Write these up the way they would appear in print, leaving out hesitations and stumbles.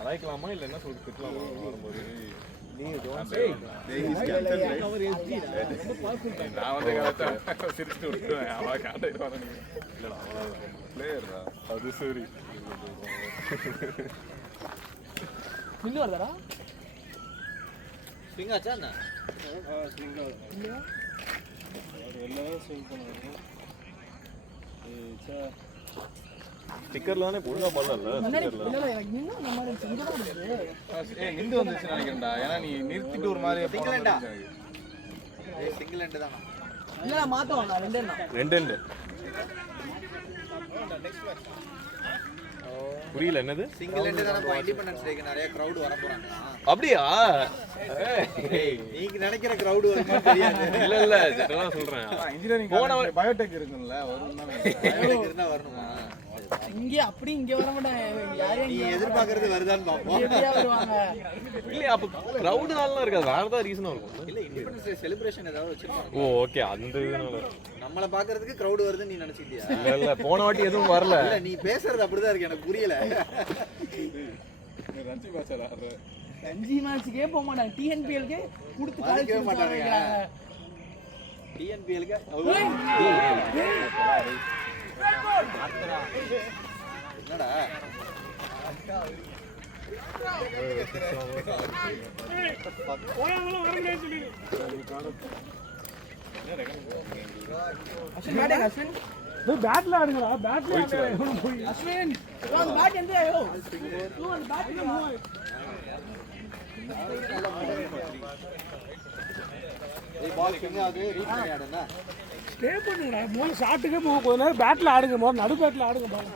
அழைக்கலாமா இல்லை என்ன சொல்லி திட்டலாமா வரும்போது நான் வந்து சிரிச்சுட்டு விட்டுருவேன் அவளை காண்டாக்ட் வர நீங்க இல்லடா அவ்வளோதான் பிளேயர்டா அது சரி இன்னும் வருதாடா ஸ்விங் ஆச்சா என்ன ஸ்டிக்கர்லானே ஒழுங்கா பண்ணல நின்று வந்துச்சு நினைக்கிறேன்டா ஏன்னா நீ நிறுத்திட்டு ஒரு மாதிரி சிங்கிள் எண்ட் தான் இல்ல மாத்துவாங்க ரெண்டு புரியல என்னது சிங்கிள் எண்ட் தான் நம்ம இண்டிபெண்டன்ஸ் டேக்கு நிறைய கிரவுட் வர போறாங்க அப்படியா நீங்க நினைக்கிற கிரவுட் வருமா தெரியாது இல்ல ஜெனரலா சொல்றேன் இன்ஜினியரிங் போன பயோடெக் இருக்குல்ல பயோடெக் இருந்தா வரணுமா இங்க அப்படி இங்க வர மாட்டாங்க நீ எதிர்பார்க்கறது வருதான்னு பாப்போம் இல்ல அப்ப கிரவுட்னால இருக்காது வேற ஏதாவது ரீசனா இருக்கும் இல்ல இண்டிபெண்டன்ஸ் டே செலிப்ரேஷன் ஏதாவது வச்சிருப்பாங்க ஓ ஓகே அந்த இதனால நம்மள பாக்குறதுக்கு கிரவுட் வருதுன்னு நீ நினைச்சிட்டியா இல்ல போன வாட்டி எதுவும் வரல இல்ல நீ பேசுறது அப்படிதான் இருக்கு எனக்கு புரியல ரஞ்சி பாச்சல ரஞ்சி மேட்ச்க்கே போக மாட்டாங்க டிஎன்பிஎல்க்கு கொடுத்து கால் மாட்டாங்க டிஎன்பிஎல்க்கு என்னடா பேட்ல ஆடுங்கடா பேட்ல ஆடுங்க அஸ்வின் அந்த பேட் எங்க ஐயோ தூ அந்த பேட்ல மூவ் ஏய் பால் ஸ்விங் ஆகுது ரீச் பண்ணி ஆடுனா ஸ்டே பண்ணுங்கடா மோல் ஷாட்டுக்கே போக கொஞ்ச நேரம் பேட்ல ஆடுங்க மோல் நடு பேட்ல ஆடுங்க பால்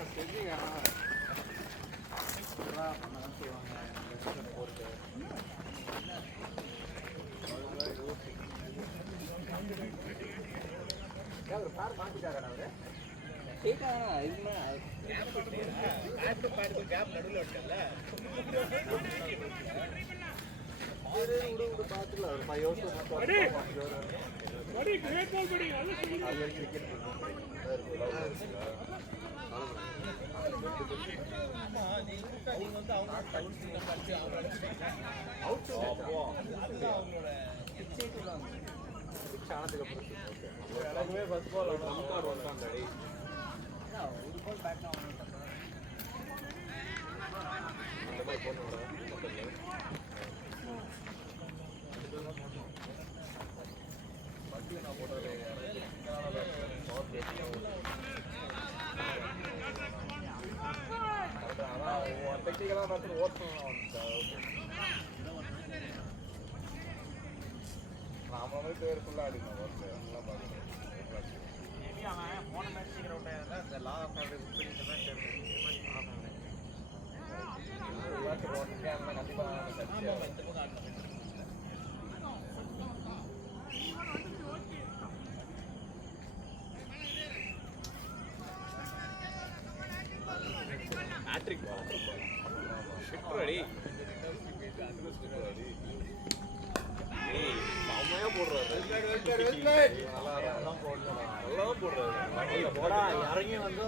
இறங்கி வந்து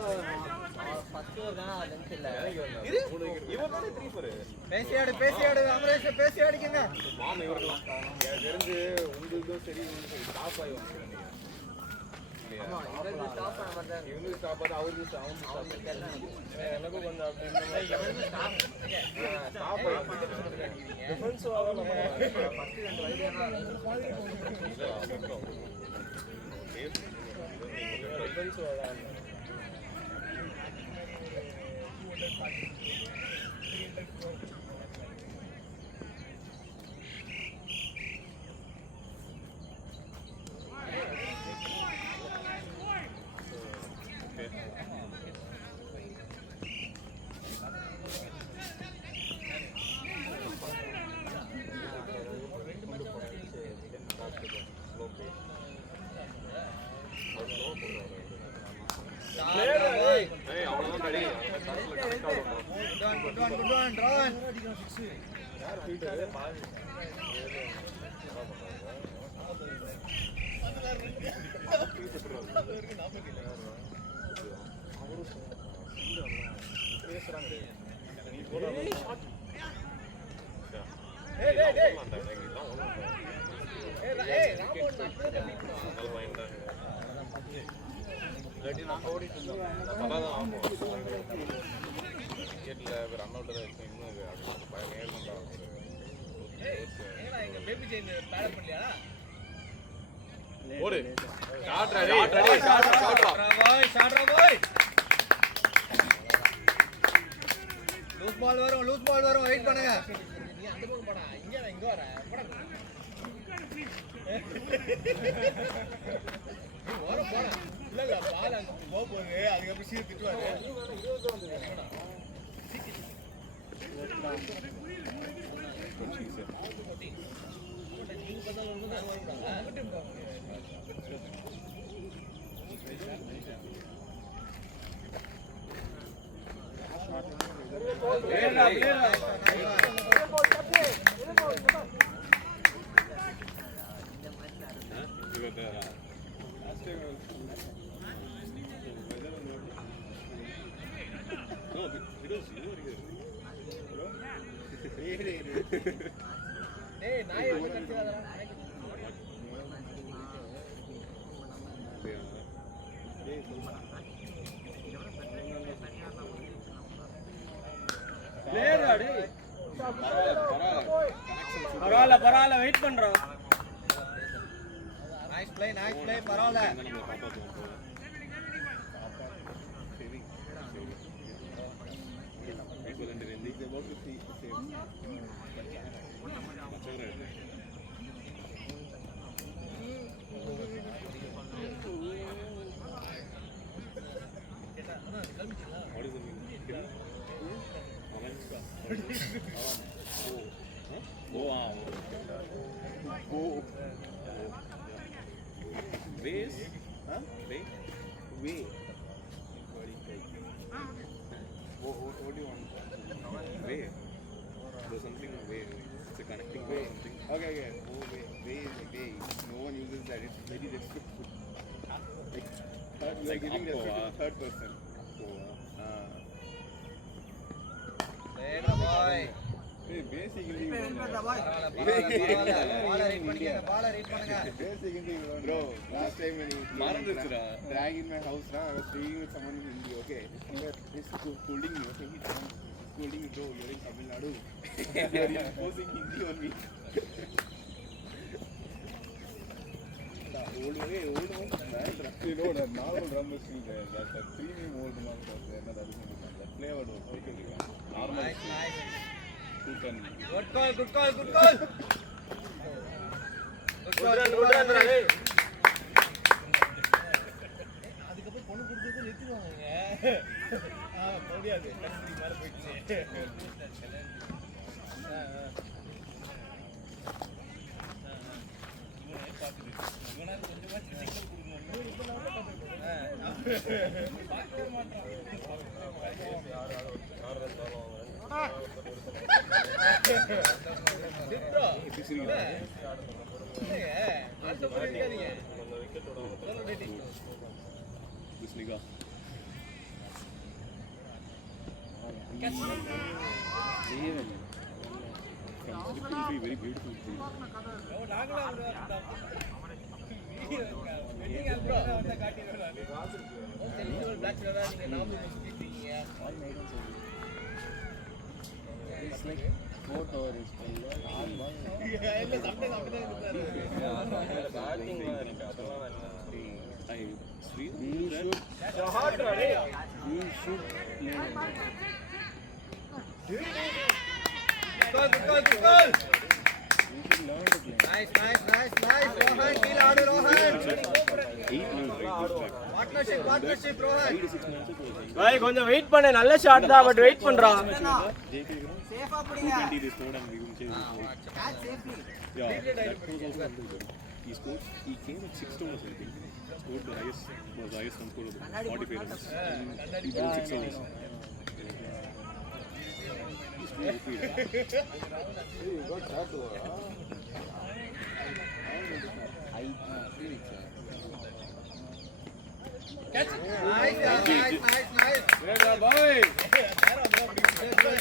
ஃபர்ஸ்ட் தான லென்த் இல்ல இவன் தான 3 4 பேசியாடு அமரேஷ் பேசி அடிக்குங்க மாமா இவர்லாம் தெரிஞ்சு உங்களுக்கு சரி ஸ்டாப் ஆயி வந்து ஆமா இவருக்கு ஸ்டாப் ஆன மாதிரி தான் இவருக்கு ஸ்டாப் ஆன அவருக்கு ஸ்டாப் எனக்கு கொஞ்சம் அப்படி ஸ்டாப் ஆயி டிஃபரன்ஸ் வாங்க நம்ம ஃபர்ஸ்ட் ரெண்டு வைடியானா டிஃபரன்ஸ் வாங்க லூஸ் பால் வரும் வெயிட் பண்ணுங்க. பரவாயில்ல வெயிட் பண்றோம். நைஸ் ப்ளே பரவாயில்ல. Third person. Basically, bro, last time when you drag in my house, I was staying with someone in Hindi, okay? He was scolding me, okay? He's scolding me, bro, you're in Tamil Nadu. You're imposing Hindi on me. Old one, you know, the normal drum is still there. That's a premium old drum was there. That flavor was okay. Normal. Nice. 210. Good call. Good call, run. அதுக்கப்புறம் பொண்ணு கொடுத்தது நிறுத்திடுவாங்க. முடியாது. மேல போயிடுச்சு. Very beautiful. It's like photo is Good goal. Nice. Rohan, kill out Rohan. Partnership Rohan. भाई கொஞ்சம் wait பண்ணு. நல்ல ஷாட் தான், பட் வெயிட் பண்றான். சேஃபா புடிங்க. Catch safely. Yeah, that was also good. He came at 6 overs, I think. Scored the highest run score of 45 runs. He bowled 6 overs. He's too OP. You got that over, huh? Catch. Nice. Great, boy.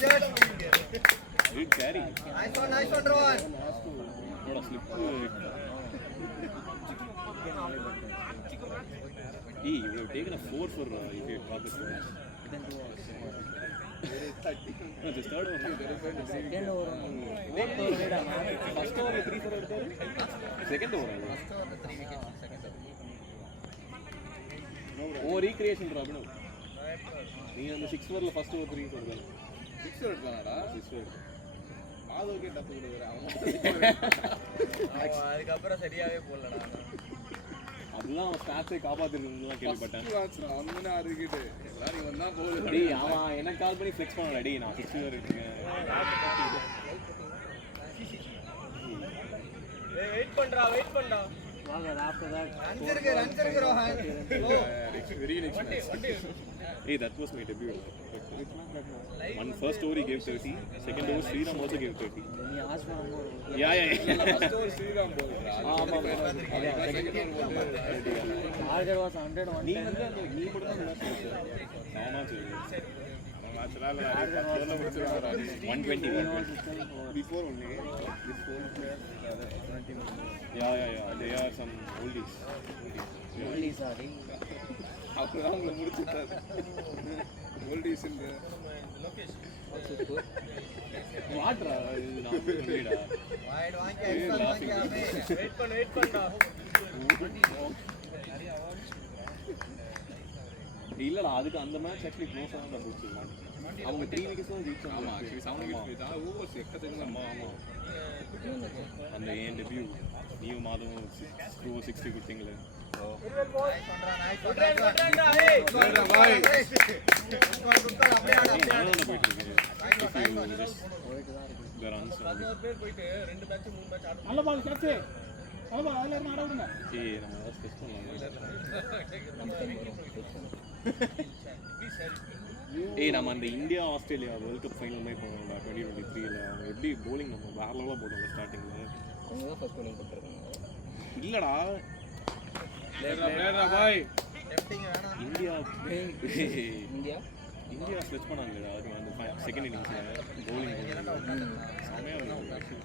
Good. Carry Nice one, Rohan. என்னோட slip you would have taken a 4 for if you got this one. No, this third one. Second over. First over 3 for எடுத்தாரு. Second over. ஓ recreation ராபினோ. நீ அந்த 6 ஓவர்ல first over 3 for எடுத்தாரு. 6 எடுத்தானடா 6 எடுத்து ஆதோக்கே டப்பு கொடுக்குறான் அவன் அதுக்கு அப்புறம் சரியாவே போடலடா. அதெல்லாம் ஸ்டாட்ஸை காப்பாத்திருக்குன்னு கேள்விப்பட்டேன். அவன் அறிக்கிட்டு எல்லாரும் இவன் தான் போகுது. டேய் அவன் எனக்கு கால் பண்ணி ஃப்ளெக்ஸ் பண்ணல டேய் நான் 6 ஓவர் இருக்கேன். வெயிட் பண்றா. வாங்க after that. ரன்ஸ் இருக்கு Rohan. Very next Hey, that was my debut. One first over he gave 30, second over Sriram also gave 30. நீ ask for more. Yeah. First over Sriram போகுதுடா. ஆமா. Target was 100 one நீ time. வந்து அந்த நீ கூட தான் மேட்ச் ஆமா சரி. மேட்ச்ல 120 before only this whole player 20 minutes. Yeah. They are some oldies. Only sorry. அப்பதான் அவங்கள முடிச்சுட்டாரு. ஓல்டிஸ் இந்த வாட்ரா இது நான் சொல்லிடா. Wide வாங்கி எக்ஸ்ட்ரா வாங்கி ஆமே. வெயிட் பண்றா. இல்லடா அதுக்கு அந்த மேட்ச் ஆக்சுவலி க்ளோஸா தான் போச்சு. அவங்க 3 விக்கெட்ஸ் தான் ஜெயிச்சாங்க. ஆமா ஆக்சுவலி 7 விக்கெட்ஸ் தான் ஓவர்ஸ் எக்கச்சக்கமா. ஆமா. அந்த ஏன் டெபியூ நீயும் மாதம் 60 கொடுத்தீங்களே. Nice one. Hey. Bye. அப்படியே நல்லா போயிட்டு இருக்கு. The runs. நல்ல பால் கேட்ச். நல்ல பால் அதுல இருந்து ஆட விடுங்க. ஏய் நம்ம ஏதாவது ஸ்பெஷ் பண்ணலாம். ஏய் நம்ம அந்த India Australia world cup final மாதிரி போனோம்டா 2023ல அவங்க எப்படி bowling நம்ம வேற லெவலா போட்டாங்க ஸ்டார்டிங்ல. அவங்க தான் ஃபர்ஸ்ட் bowling போட்டுருக்காங்க. இல்லடா பிளேயரா பாய் லெஃப்டிங் வேணாம். இந்தியா ஸ்விட்ச் பண்ணாங்கடா அது அந்த செகண்ட் இன்னிங்ஸ்ல bowling செமையா இருந்துச்சு.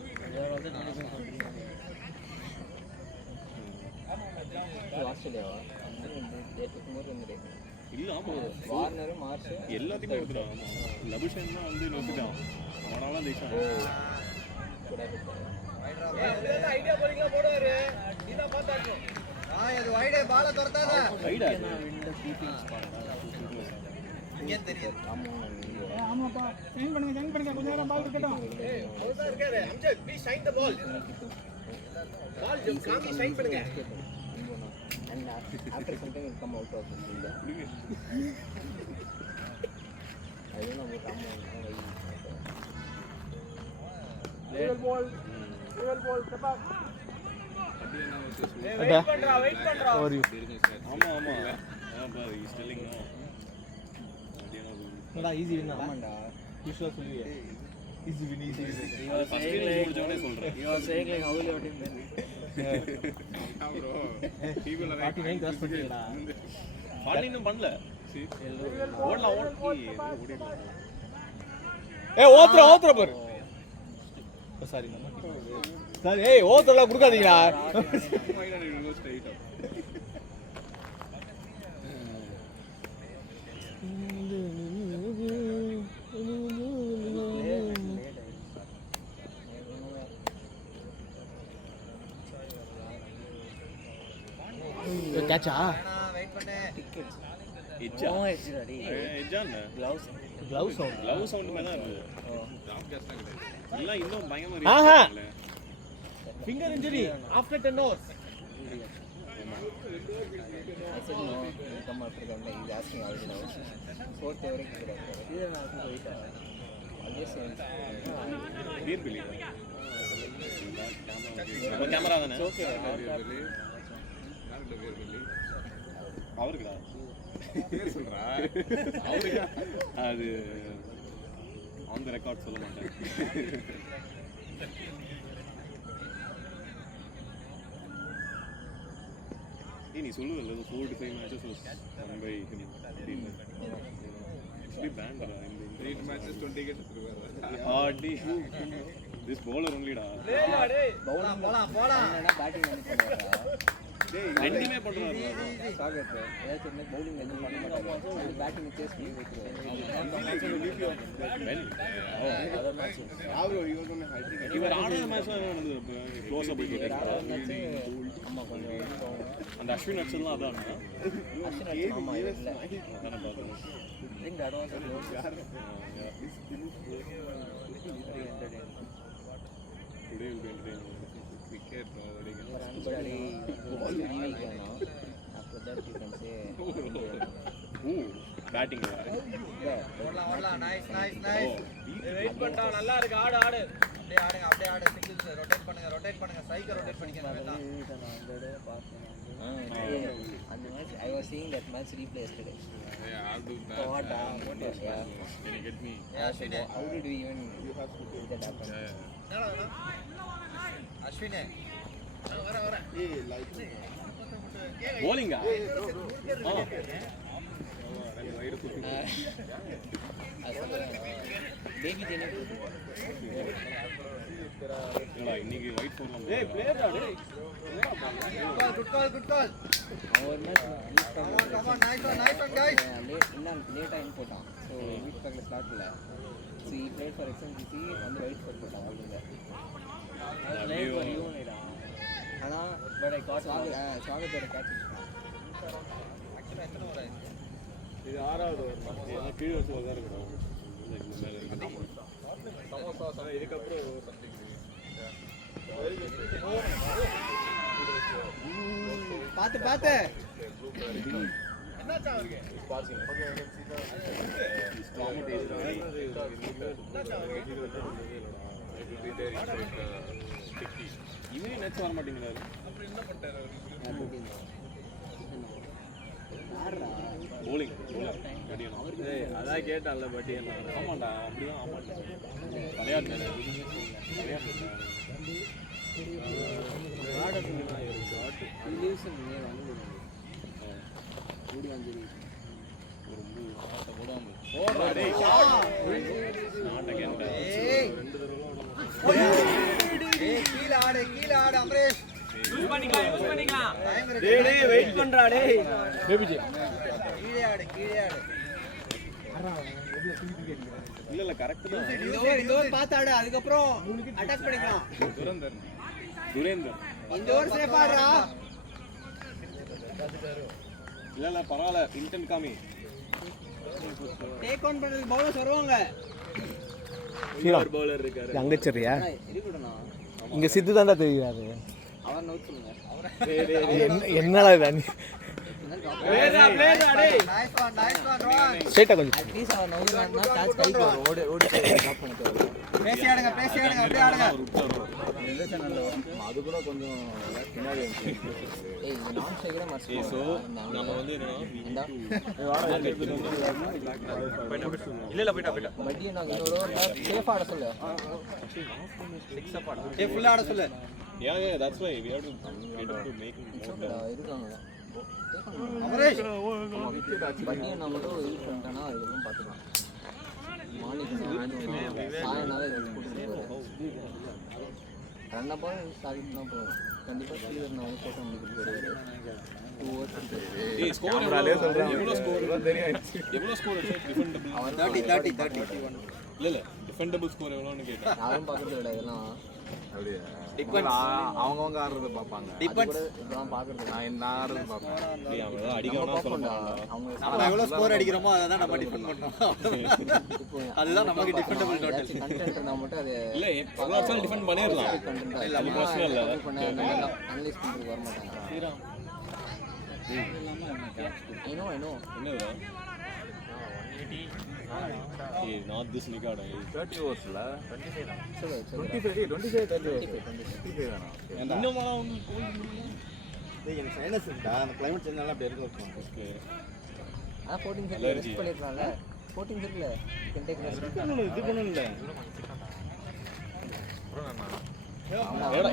ஆஸ்திரேலியாவா இல்ல ஆமா வார்னர் மார்ஷ் எல்லாத்தையுமே எடுத்துட்டான். லபுஷன் தான் வந்து நோக்கிட்டான். அவனால ஜெயிச்சான். ஐடியா போறீங்களா போடுவாரு. நீதான் பாத்தாச்சு. அது வைடே பால துரத்தாத. ரைடா நான் வின் தி கீப்பிங் ஸ்பாட். இங்க தெரியுது. ஆமாப்பா ஜாயின் பண்ணுங்க கொஞ்ச நேரம் பால் இருக்கட்டும். அவுட்டா இருக்காரு. அம்ஜத் ப்ளீஸ் ஷைன் தி பால். பால் ஜம் காமி ஷைன் பண்ணுங்க. And after some time it come out of the field. I don't know about Level ball step up. Wait பண்றா. ஆமா ஆமா இஸ் டெல்லிங் நோ நல்லா ஈஸி வின் ஆமாடா யூஷுவலா சொல்லுவியே ஈஸி வின் ஃபர்ஸ்ட் இன்னிங்ஸ் முடிஞ்சவனே சொல்றேன். you are saying like how will your team win bro people are 49 cross பண்ணிட்டடா பால் இன்னும் பண்ணல. ஓடலாம் ஓடிடலாம். ஏய் ஓத்ரா பாரு சாரி சாரி ஏய் ஓத்ரலாம் கொடுக்காதீங்கடா. straight up கேட்சா வெயிட் பண்ணு. tickets எஜ்ஜா no edge ready எஜ்ஜான்னு gloves love sound மாதிரி தான் இருக்கு. எல்லாம் இன்னும் பயங்கரமா ஆஹா. இருக்கு. Finger injury after 10 hours. I said no come after them like he's asking how it is fourth over kick இது நான் wait always பீர் பிலி கேமரா தானே okay அவருக்குடா பேர் சொல்றா அது ஆன் தி ரெக்கார்ட் சொல்ல மாட்டேன். நீ சொல்லுவல்ல 4 to 5 மேட்சஸ் வன் பை அப்படின்னு actually banned in the 3 matches 20 get எடுத்துருவாரு. Aadi this bowler only டா. பவுலிங் போலாம் பேட்டிங் வந்து பண்ணுவாரா ரெண்டுமே பண்றாரு. சாகர் ஏதாச்சும் ஒரு பவுலிங் எதுவும் பண்ண மாட்டாங்க பேட்டிங் சேஸ் பண்ணி வைக்கிறாரு அதர் மேட்ச் இவர் ஆடுற மேட்ச் நடந்தது க்ளோஸ் அப் ஆமா கொஞ்சம் அந்த அஸ்வின் அடிச்சதுலாம் அதான் அஸ்வின் ஆமா இல்ல அதானே பார்த்தேன். I think that was a close Today will be entertaining. Cricket Anybody ball after that you can say Ooh, batting. ஓடலாம் நைஸ் வெயிட் பண்ணடா நல்லா இருக்கு ஆடு அப்படியே ஆடு சிங்கிள்ஸ் ரொட்டேட் பண்ணுங்க சைக்கிள் ரொட்டேட் பண்ணிக்கங்க வேண்டாம் அந்த match I was seeing that match replay yesterday. Yeah, I'll do that. What Can you get me? how did we even make that happen? என்னடா அஸ்வினே வர Bowling baby Jenny இன்னைக்கு white phone வந்து good call our match come on nice one guys late in போட்டான் so week packல start இல்ல so he played for XMGC வந்து white for போட்டான் அவ்வளவுதான் played for you னேடா ஆனா but I caught சாகத்தோட கேட்ச் ஆக்சுவலா எத்தனை ஓவர் ஆயிடுச்சு இது 6வது ஓவர். கீழே வச்சு தான் இருக்கணும். மேலே இருக்கு. சமோசா இதுக்கப்புறம் சம்திங். பாத்து என்னாச்சு அவருக்கு இவனே நெக்ஸ்ட் வர மாட்டேங்கிறாரு. அப்புறம் என்ன பண்ணிட்டாரு அவரு? bowling அதான் கேட்டான்ல பட் என்ன ஆமாண்டா அப்படிதான் ஆமாண்டா விளையாட்டு கீழ ஆடு அமரேஷ் யூஸ் பண்ணிக்கலாம் டேய் வெயிட் பண்றா டேய் பேபிஜி கீழே ஆடு இல்ல கரெக்ட் தான். இந்த ஓவர் பார்த்து ஆடு அதுக்கு அப்புறம் அட்டாக் பண்ணிக்கலாம் துரேந்தர் இந்த ஓவர் சேஃப் ஆடுறா இல்ல பரவாயில்ல இன்டென்ட் காமி டேக் ஆன் பண்றது பவுலர்ஸ் வருவாங்க பவுலர் இருக்காரு. அங்கச்சரியா இருக்கட்டும்ண்ணா இங்க சித்து தான்டா தெரியாது அவர் நோட் சொல்லுங்க என்னடா இது பிளேடா டேய் நைஸ் ஒன் ரோஹன் ஸ்ட்ரைட்டா கொஞ்சம் அட்லீஸ்ட் அவர் நோட் பண்ணா கேட்ச் கைக்கு வரும் ஓடி ட்ராப் பண்ணிட்டு பேசி ஆடுங்க அப்படியே ஆடுங்க அது கூட கொஞ்சம் பின்னாடி வந்து ஏய் இது நான் ஸ்ட்ரைக்கரா மஸ்ட் சோ நம்ம வந்து என்னன்னா இல்ல போய்டா பட் நான் இன்னொரு ஓவர் சேஃப் ஆட சொல்லு ஏய் ஃபுல்லா ஆட சொல்லு yeah that's why we have to get up to make more இருக்காங்க அமரேஷ் பட் நான் மட்டும் யூஸ் பண்ணிட்டேன்னா அதுக்கப்புறம் பார்த்துக்கலாம் மார்னிங் சாயனாவே ரெண்டா போல சாதிக்கு தான் போகும் கண்டிப்பாக ஸ்ரீதர் நான் வந்து போட்டோ முடிக்கிட்டு போயிடுவாரு 2 ஓவர்ஸ் ஏய் ஸ்கோர் எவ்வளவு சொல்றாங்க எவ்வளவு ஸ்கோர் தெரியும் எவ்வளவு ஸ்கோர் டிஃபெண்டபிள் அவன் 30 இல்ல டிஃபெண்டபிள் ஸ்கோர் எவ்வளவுன்னு கேட்டேன் யாரும் பார்க்கறது இல்லை இதெல்லாம் அப்படியே அவங்கவங்க ஆடுறது பார்ப்பாங்க. இதெல்லாம் பார்க்கறது நான் ஆடுறது பார்ப்பேன். டேய் அவன் அடிக்கறனா சொல்ல மாட்டான்டா அவங்க நம்ம எவ்வளவு ஸ்கோர் அடிக்கிறோமோ அதை தான் நம்ம டிஃபெண்ட் பண்றோம் அதுதான் நமக்கு டிஃபெண்டபிள் டோட்டல் கண்டென்ட் இருந்தால் மட்டும் அது இல்ல எவ்வளவு அடிச்சாலும் டிஃபெண்ட் பண்ணிரலாம் கண்டென்ட் அது பிரச்சனை இல்ல அனலைஸ் பண்ணுறது வர மாட்டாங்க ஸ்ரீராம் ஐனோ என்னடா ஏய் not this record 30 ஓவர்ஸ்ல சொல்லு 25 30 ஓவர்ஸ். இன்னும் டேய் எனக்கு சைனஸ் இருக்கா அந்த கிளைமேட் சேஞ்ச்னால அப்படியே இருக்கும் ஓகே ஆ 14 செகண்ட் ரெஸ்ட் பண்ணிருக்கான்ல 14 செகண்ட்ல கேன் டேக் ரெஸ்ட் இது பண்ணல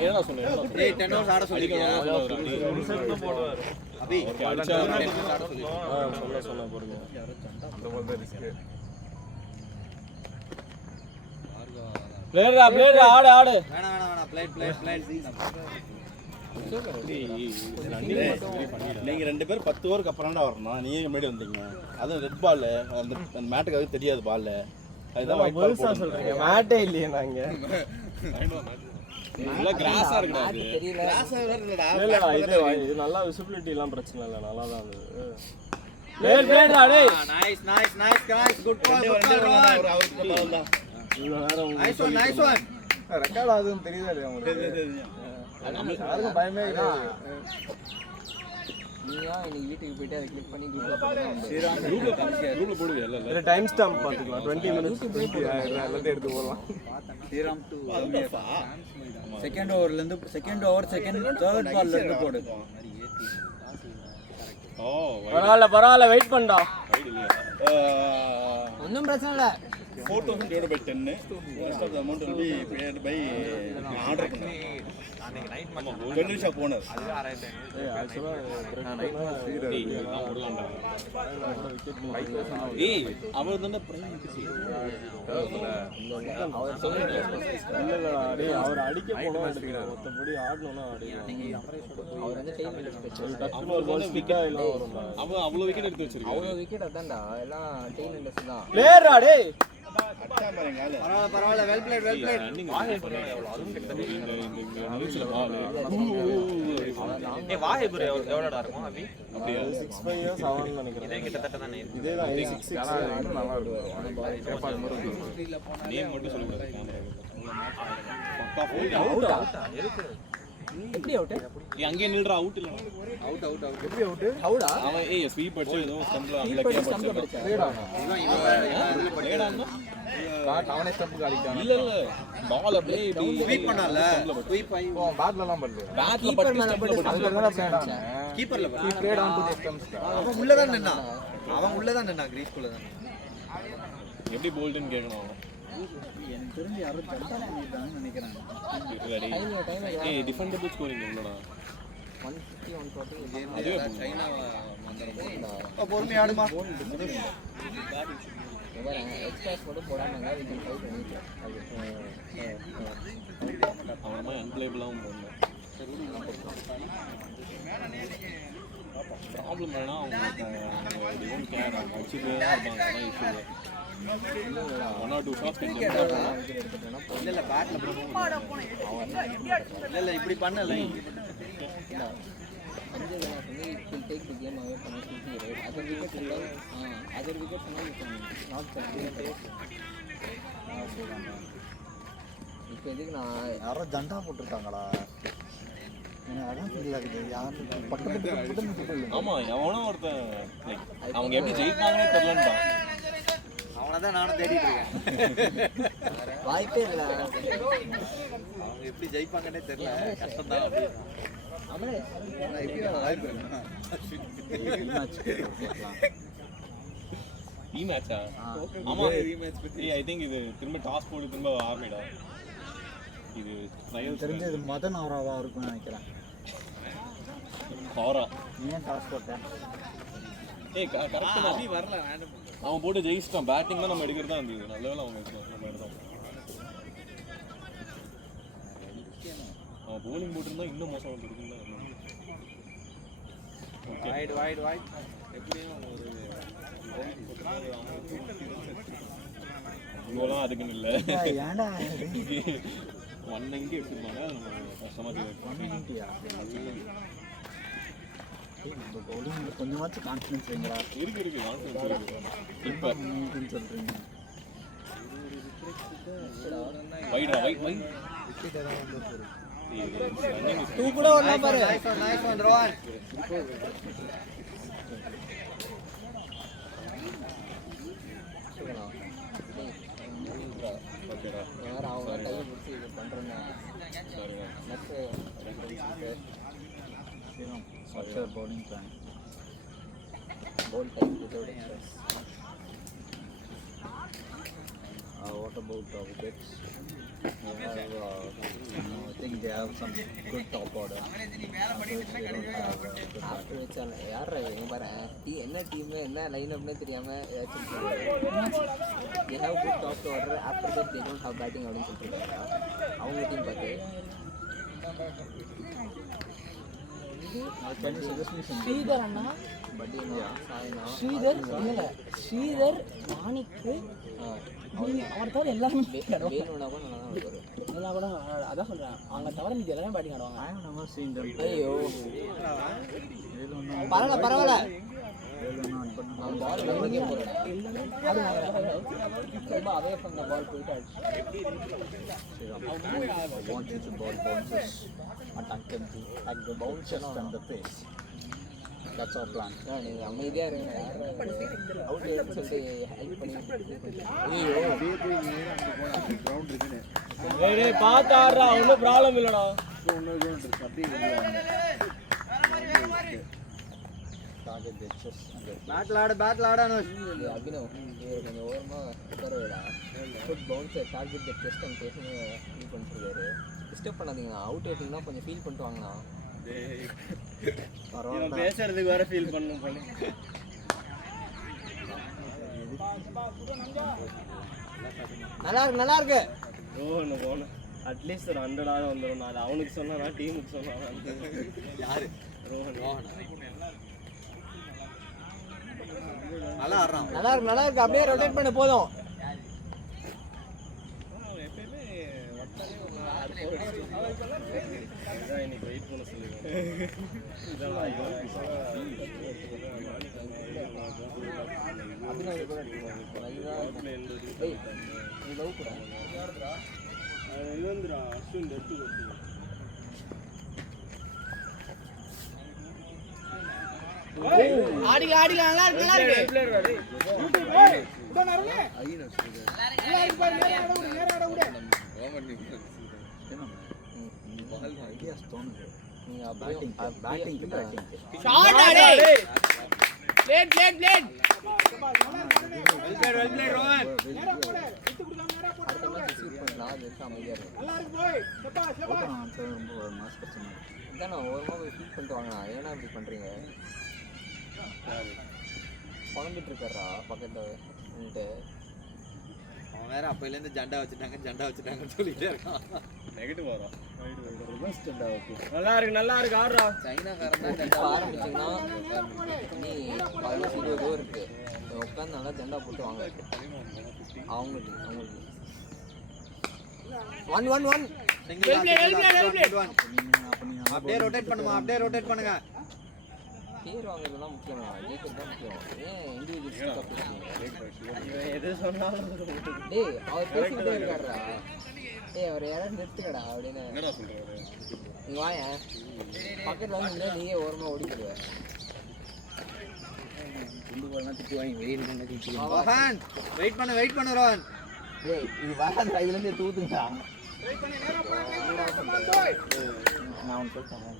ஏடா சொன்னே டேய் 10 ஹவர்ஸ் ஆட சொல்லிருக்கியா போடுவார். அபி ஓகே அடிச்சா ஆட சொல்லிருக்கியா சொல்ல பாருங்க அந்த மாதிரி தான் ரிஸ்க். பிளேயர் ஆடு வேணாம் பிளேட் நீங்க 2 பேர் 10 ஓவருக்கு அப்புறம் தான் வரணும். நீங்க முன்னாடி வந்தீங்க. அதுவும் ரெட் பால் அந்த மேட்டுக்காக தெரியாது பால். அதுதான் ஒயிட் பால் சொல்றீங்க. மேட்டே இல்லையே நாங்க ஃபுல்லா கிராஸா இருக்குடா அது. தெரியல இல்லடா. இது நல்லா விசிபிலிட்டி எல்லாம் பிரச்சனை இல்ல நல்லா தான் இருந்தது பிளேயர் டேய் நைஸ் guys good call அவருக்கு பால் தான். nice one ரெக்கார்ட் ஆகுதுன்னு தெரியுதா உங்களுக்கு? யாருக்கும் பயமே கிடையாது. நீயா இன்னைக்கு வீட்டுக்கு போயிட்டு அதை கிளிக் பண்ணி குரூப்ல ரூல்ல போடுவியா இல்ல இது டைம் ஸ்டாம்ப் பாத்துக்கலாம் 20 மினிட்ஸ் 20 எல்லாத்தையும் எடுத்து போடலாம். ஸ்ரீராம் டு செகண்ட் ஓவர்ல இருந்து தேர்ட் பால்ல இருந்து போடு. ஓ பரவாயில்ல வெயிட் பண்ணடா. ரைட் இல்லையா? ஒன்றும் பிரச்சனை இல்லை 4000 divided by 10. Rest of the amount will be paid by order பண்ணு. ஆமா 2 நிமிஷம் போனது. ஏய் ஆக்சுவலா டேய் நான் போடலாம்டா. ஏய் அவர் தான பிரைம் பிசி. இல்லடா டேய் அவர் அடிக்க போனோம் எடுத்துக்கலாம். மொத்தப்படி ஆடணும்னா ஆடிடலாம். அவர் வந்து டீம் ஸ்பெஷல் டக்குனு ஒரு பால் ஸ்பிக்கா எல்லாம் வரும்டா. அவன் அவ்வளவு விக்கெட் எடுத்து வச்சிருக்கான். அவ்வளோ விக்கெட் அதான்டா எல்லாம் டீம் இண்டஸ்ட்ரி தான். பிளேயர்டா டேய் அடிச்சா பாருங்க ஆளு. பரவாயில்ல வெல் பிளேட் ரன்னிங் வாஹே பண்ணா எவ்வளவு அதுவும் கிட்டத்தட்ட இந்த நியூஸ்ல பால். ஏய் வாஹே ப்ரோ எவ்வளவுடா இருக்கும் அபி? அப்படியே 6 இயர்ஸ் ஆவன்னு நினைக்கிறேன். இதே கிட்டத்தட்ட தானே. இதே தான் 6 நல்லா இருக்கும். பேப்பர் மாதிரி நேம் மட்டும் சொல்லுங்க கேமரா. அவுட்டா எதுக்கு? எப்படி அவுட் நீ அங்கே நில்றா அவுட் இல்ல. அவுட் எப்படி அவுட்? அவுடா அவன் ஸ்வீப் அடிச்சு ஏதோ ஸ்டம்ப்ல ஸ்டம்ப் அடிச்சு. ரேடானா அவனே ஸ்டம்புக்கு அடிக்கான். இல்ல பால் அப்படியே ஸ்வீப் பண்ணால ஸ்வீப் ஆயி பேட்லலாம் பண்ணல. பேட்ல பட்டு அதுல தான் ரேடானா. கீப்பர்ல ரேட் ஆன் டு தி ஸ்டம்ப்ஸ். அவன் உள்ளதான் நின்னா கிரீஸ் குள்ள தான். எப்படி போல்ட்னு கேக்கணும் அவன். எனக்கு தெரிஞ்சு யாரோ ஜம்பா பண்ணிட்டாங்கன்னு நினைக்கிறேன். ஏய் டிஃபெண்டபிள் ஸ்கோரிங் எவ்வளோடா? 150 140 அதுவே சைனா வந்தறப்போ பொறுமையா ஆடுமா. எக்ஸ்ட்ராஸ் மட்டும் போடாமங்க we can fight anything. அவன மாதிரி அன்பிளேபிளாவும் போடல. ப்ராப்ளம் என்னன்னா அவங்க டோன்ட் கேர் அவங்க வச்சுட்டே தான் இருப்பாங்க. அதான் இஷ்யூ. 1 or 2 ஷாட்ஸ் இல்ல பேட்ல இல்ல இப்படி பண்ணல. Sanjay will take the game away from City, right? Other wickets now you can not complete. இப்போ எதுக்கு நான் யாரோ ஜண்டா போட்டுருக்காங்களா? எனக்கு அதான் ஃபீல் ஆகுது. யாரு பக்கத்துல ஆமா எவனோ ஒருத்தன் அவங்க எப்படி ஜெயிப்பாங்கன்னே தெரியலன்டா. அவனதான் நானும் தேடிட்டு இருக்கேன். வாய்ப்பே இல்லை. அவங்க எப்படி ஜெயிப்பாங்கன்னே தெரியல. கஷ்டம் தான். அமரேஷ் நான் எப்படி வாய்ப்பு டீ மேட்சா? ஆமா ஏய் ஐ திங்க் இது திரும்ப டாஸ் போட்டு திரும்ப ஆர்மிடா. இது ட்ரையல் தெரிஞ்சது மதன் அவராவா இருக்கும்னு நினைக்கிறேன். ஹாரா ஏன் டாஸ் போட்டேன்? ஏய் கரெக்ட் தான். வரல ரேண்டம் அவன் போட்டு ஜெயிச்சிட்டான். பேட்டிங் தான் நம்ம எடுக்கிறது தான் இருந்தது. நல்ல வேளை அவங்க நம்ம எடுத்தோம். அவன் bowling போட்டிருந்தா இன்னும் மோசம் வந்துருக்குன்னு தான். வைட் எப்படியும் ஒரு இவ்வளோலாம் அதுக்குன்னு இல்லை. ஏன்டா 190 எடுத்துருப்பாங்க. நம்ம கஷ்டமாக கொஞ்சமாச்சும் கான்ஃபிடன்ஸ் வைங்களா. இருக்கு கான்ஃபிடன்ஸ் இருக்கு. இப்போ சொல்றீங்க வைட் டூ கூட வரலாம் பாரு. Nice one Rohan. ஓகேடா யார் அவங்க கையை பிடிச்சி இது பண்ணுறேன்னு structure bowling plan ball time without extras. What about wickets? I think they have some good top order. After வச்சால யார் இவங்க பாரு என்ன டீம் என்ன லைன் அப்னே தெரியாம ஏதாச்சும் they have good top order after that they don't have batting அப்படின்னு சொல்லிட்டு அவங்க டீம் பார்த்து Can you suggest me some? Sridhar அண்ணா சாய்னா ஸ்ரீதர் இல்ல ஸ்ரீதர் மாணிக்கு அவர் தவிர எல்லாருமே வேணும்னா கூட நல்லா தான் வரும் எல்லாம் கூட அதான் சொல்றேன் அவங்க தவிர மீதி எல்லாமே பேட்டிங் ஆடுவாங்க I have never seen them. ஐயோ Velunam. பரவாயில்ல Velunam, but நான் பால் வெளியே போறேன் ரொம்ப அவே பண்ண பால் போயிட்டு I want you to ball bounces at the bounces and the pace. That's our plan. நீங்க அமைதியா இருங்க அவுட் சொல்லிட்டு ஹெல்ப் பண்ணி ஐயோ டேய் பாத்து ஆடுறா ஒன்றும் ப்ராப்ளம் இல்லைடா Target the chest and the பேட்டில் ஆட அனுஷ். அபினவ் கொஞ்சம் ஓரமா உட்காரவேடா put bouncer target the chest and பேசுன்னு ஃபீல் பண்ணிருக்காரு டிஸ்டர்ப் பண்ணாதீங்கண்ணா அவுட் ஆயிட்டீங்கன்னா கொஞ்சம் ஃபீல் பண்ணிட்டு வாங்கண்ணா இவன் பேசுறதுக்கு வேற ஃபீல் பண்ணணும் பண்ணி நல்லா இருக்கு ரோஹன் போகணும் அட்லீஸ்ட் ஒரு 100 வந்துடும் அது அவனுக்கு சொன்னா டீமுக்கு சொன்னா யாரு? ரோஹன் நல்லா ஆடுறான். நல்லா இருக்கு அப்படியே ரொட்டேட் பண்ண போதும் எப்பயுமே இன்னைக்கு வெயிட் பண்ண சொல்லுவேன் அபினவ் கூட ஏய் நீ லவ் கூட இதுந்துடா அஸ்வின் எடுத்து ஆடிங்க நல்லா இருக்கு ideas thrown. நீங்க அப்படியே Batting to batting. ஷாட் அடே பிளேட் வெல் பிளேட் ரோஹன். அடுத்த மேட்ச் ரிசீவ் பண்ணலாம் அது இருக்கு அமைதியா இருக்கு Open answer ரொம்ப மாஸ் பிரச்சனை. இதாண்ணா ஓரமாக போய் ஃபீல் பண்ணிட்டு வாங்கண்ணா ஏன்னா இப்படி பண்ணுறீங்க குழம்பிட்டு இருக்காரா பக்கத்தில் நின்றுட்டு அவன் வேற அப்பையிலேருந்து ஜண்டா வச்சுட்டாங்கன்னு சொல்லிட்டே இருக்கான். நெகட்டிவ் வரும் நல்லா இருக்கு ஆடுறா சைனாக்காரன் தான் இப்போ ஆரம்பிச்சிங்கன்னா நீ 15-20 ஓவர் இருக்கு உட்காந்து நல்லா ஜெண்டா போட்டு வாங்க அவங்களுக்கு ஒன் அப்படியே ரொட்டேட் பண்ணுங்க. பேர் வாங்குறதுலாம் முக்கியம் ஜெயிக்கிறது தான் முக்கியம் ஏன் இண்டிவிஜுவல் இவன் எது சொன்னாலும் டேய் அவர் பேசிக்கிட்டே இருக்காருடா டேய் அவர் யாராவது நிறுத்துக்கடா அப்படின்னு என்னடா சொல்றாரு நீ வாயேன் பக்கத்தில் வந்து நின்னா நீயே ஓரமாக ஓடி போடுவேன் ரோஹன் வெயிட் பண்ணு ரோஹன். டேய் இது வராதுடா இதுலேருந்து தூத்துங்கடா நான் ஒன்று சொல்லிட்டேன்.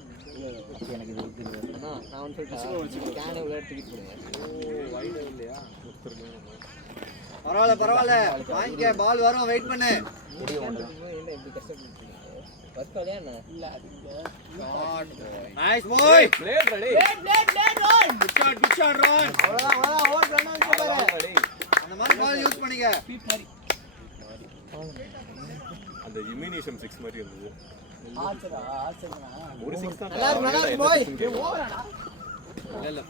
எனக்கு இது இது அண்ணா நான் ஒன்று சொல்லிட்டேன் கேனை விளையாட தூக்கிட்டு போடுங்க பரவாயில்ல வாங்கிக்க பால் வரும் வெயிட் பண்ணு. என்ன இப்படி கஷ்டப்பட்டு வர்க்காலையா என்ன இல்ல அது நைஸ் பாய். பிளேட் ரோல் குட் ஷாட் ரோஹன். அவ்வளவுதான் ஓவர் ரன் வந்து பாரு அந்த மாதிரி பால் யூஸ் பண்ணிக்க. அந்த இமினேஷன் 6 மாதிரி இருந்தது ஆச்சரா ஒரு 6 தான் நல்லா இருக்கு பாய் இல்ல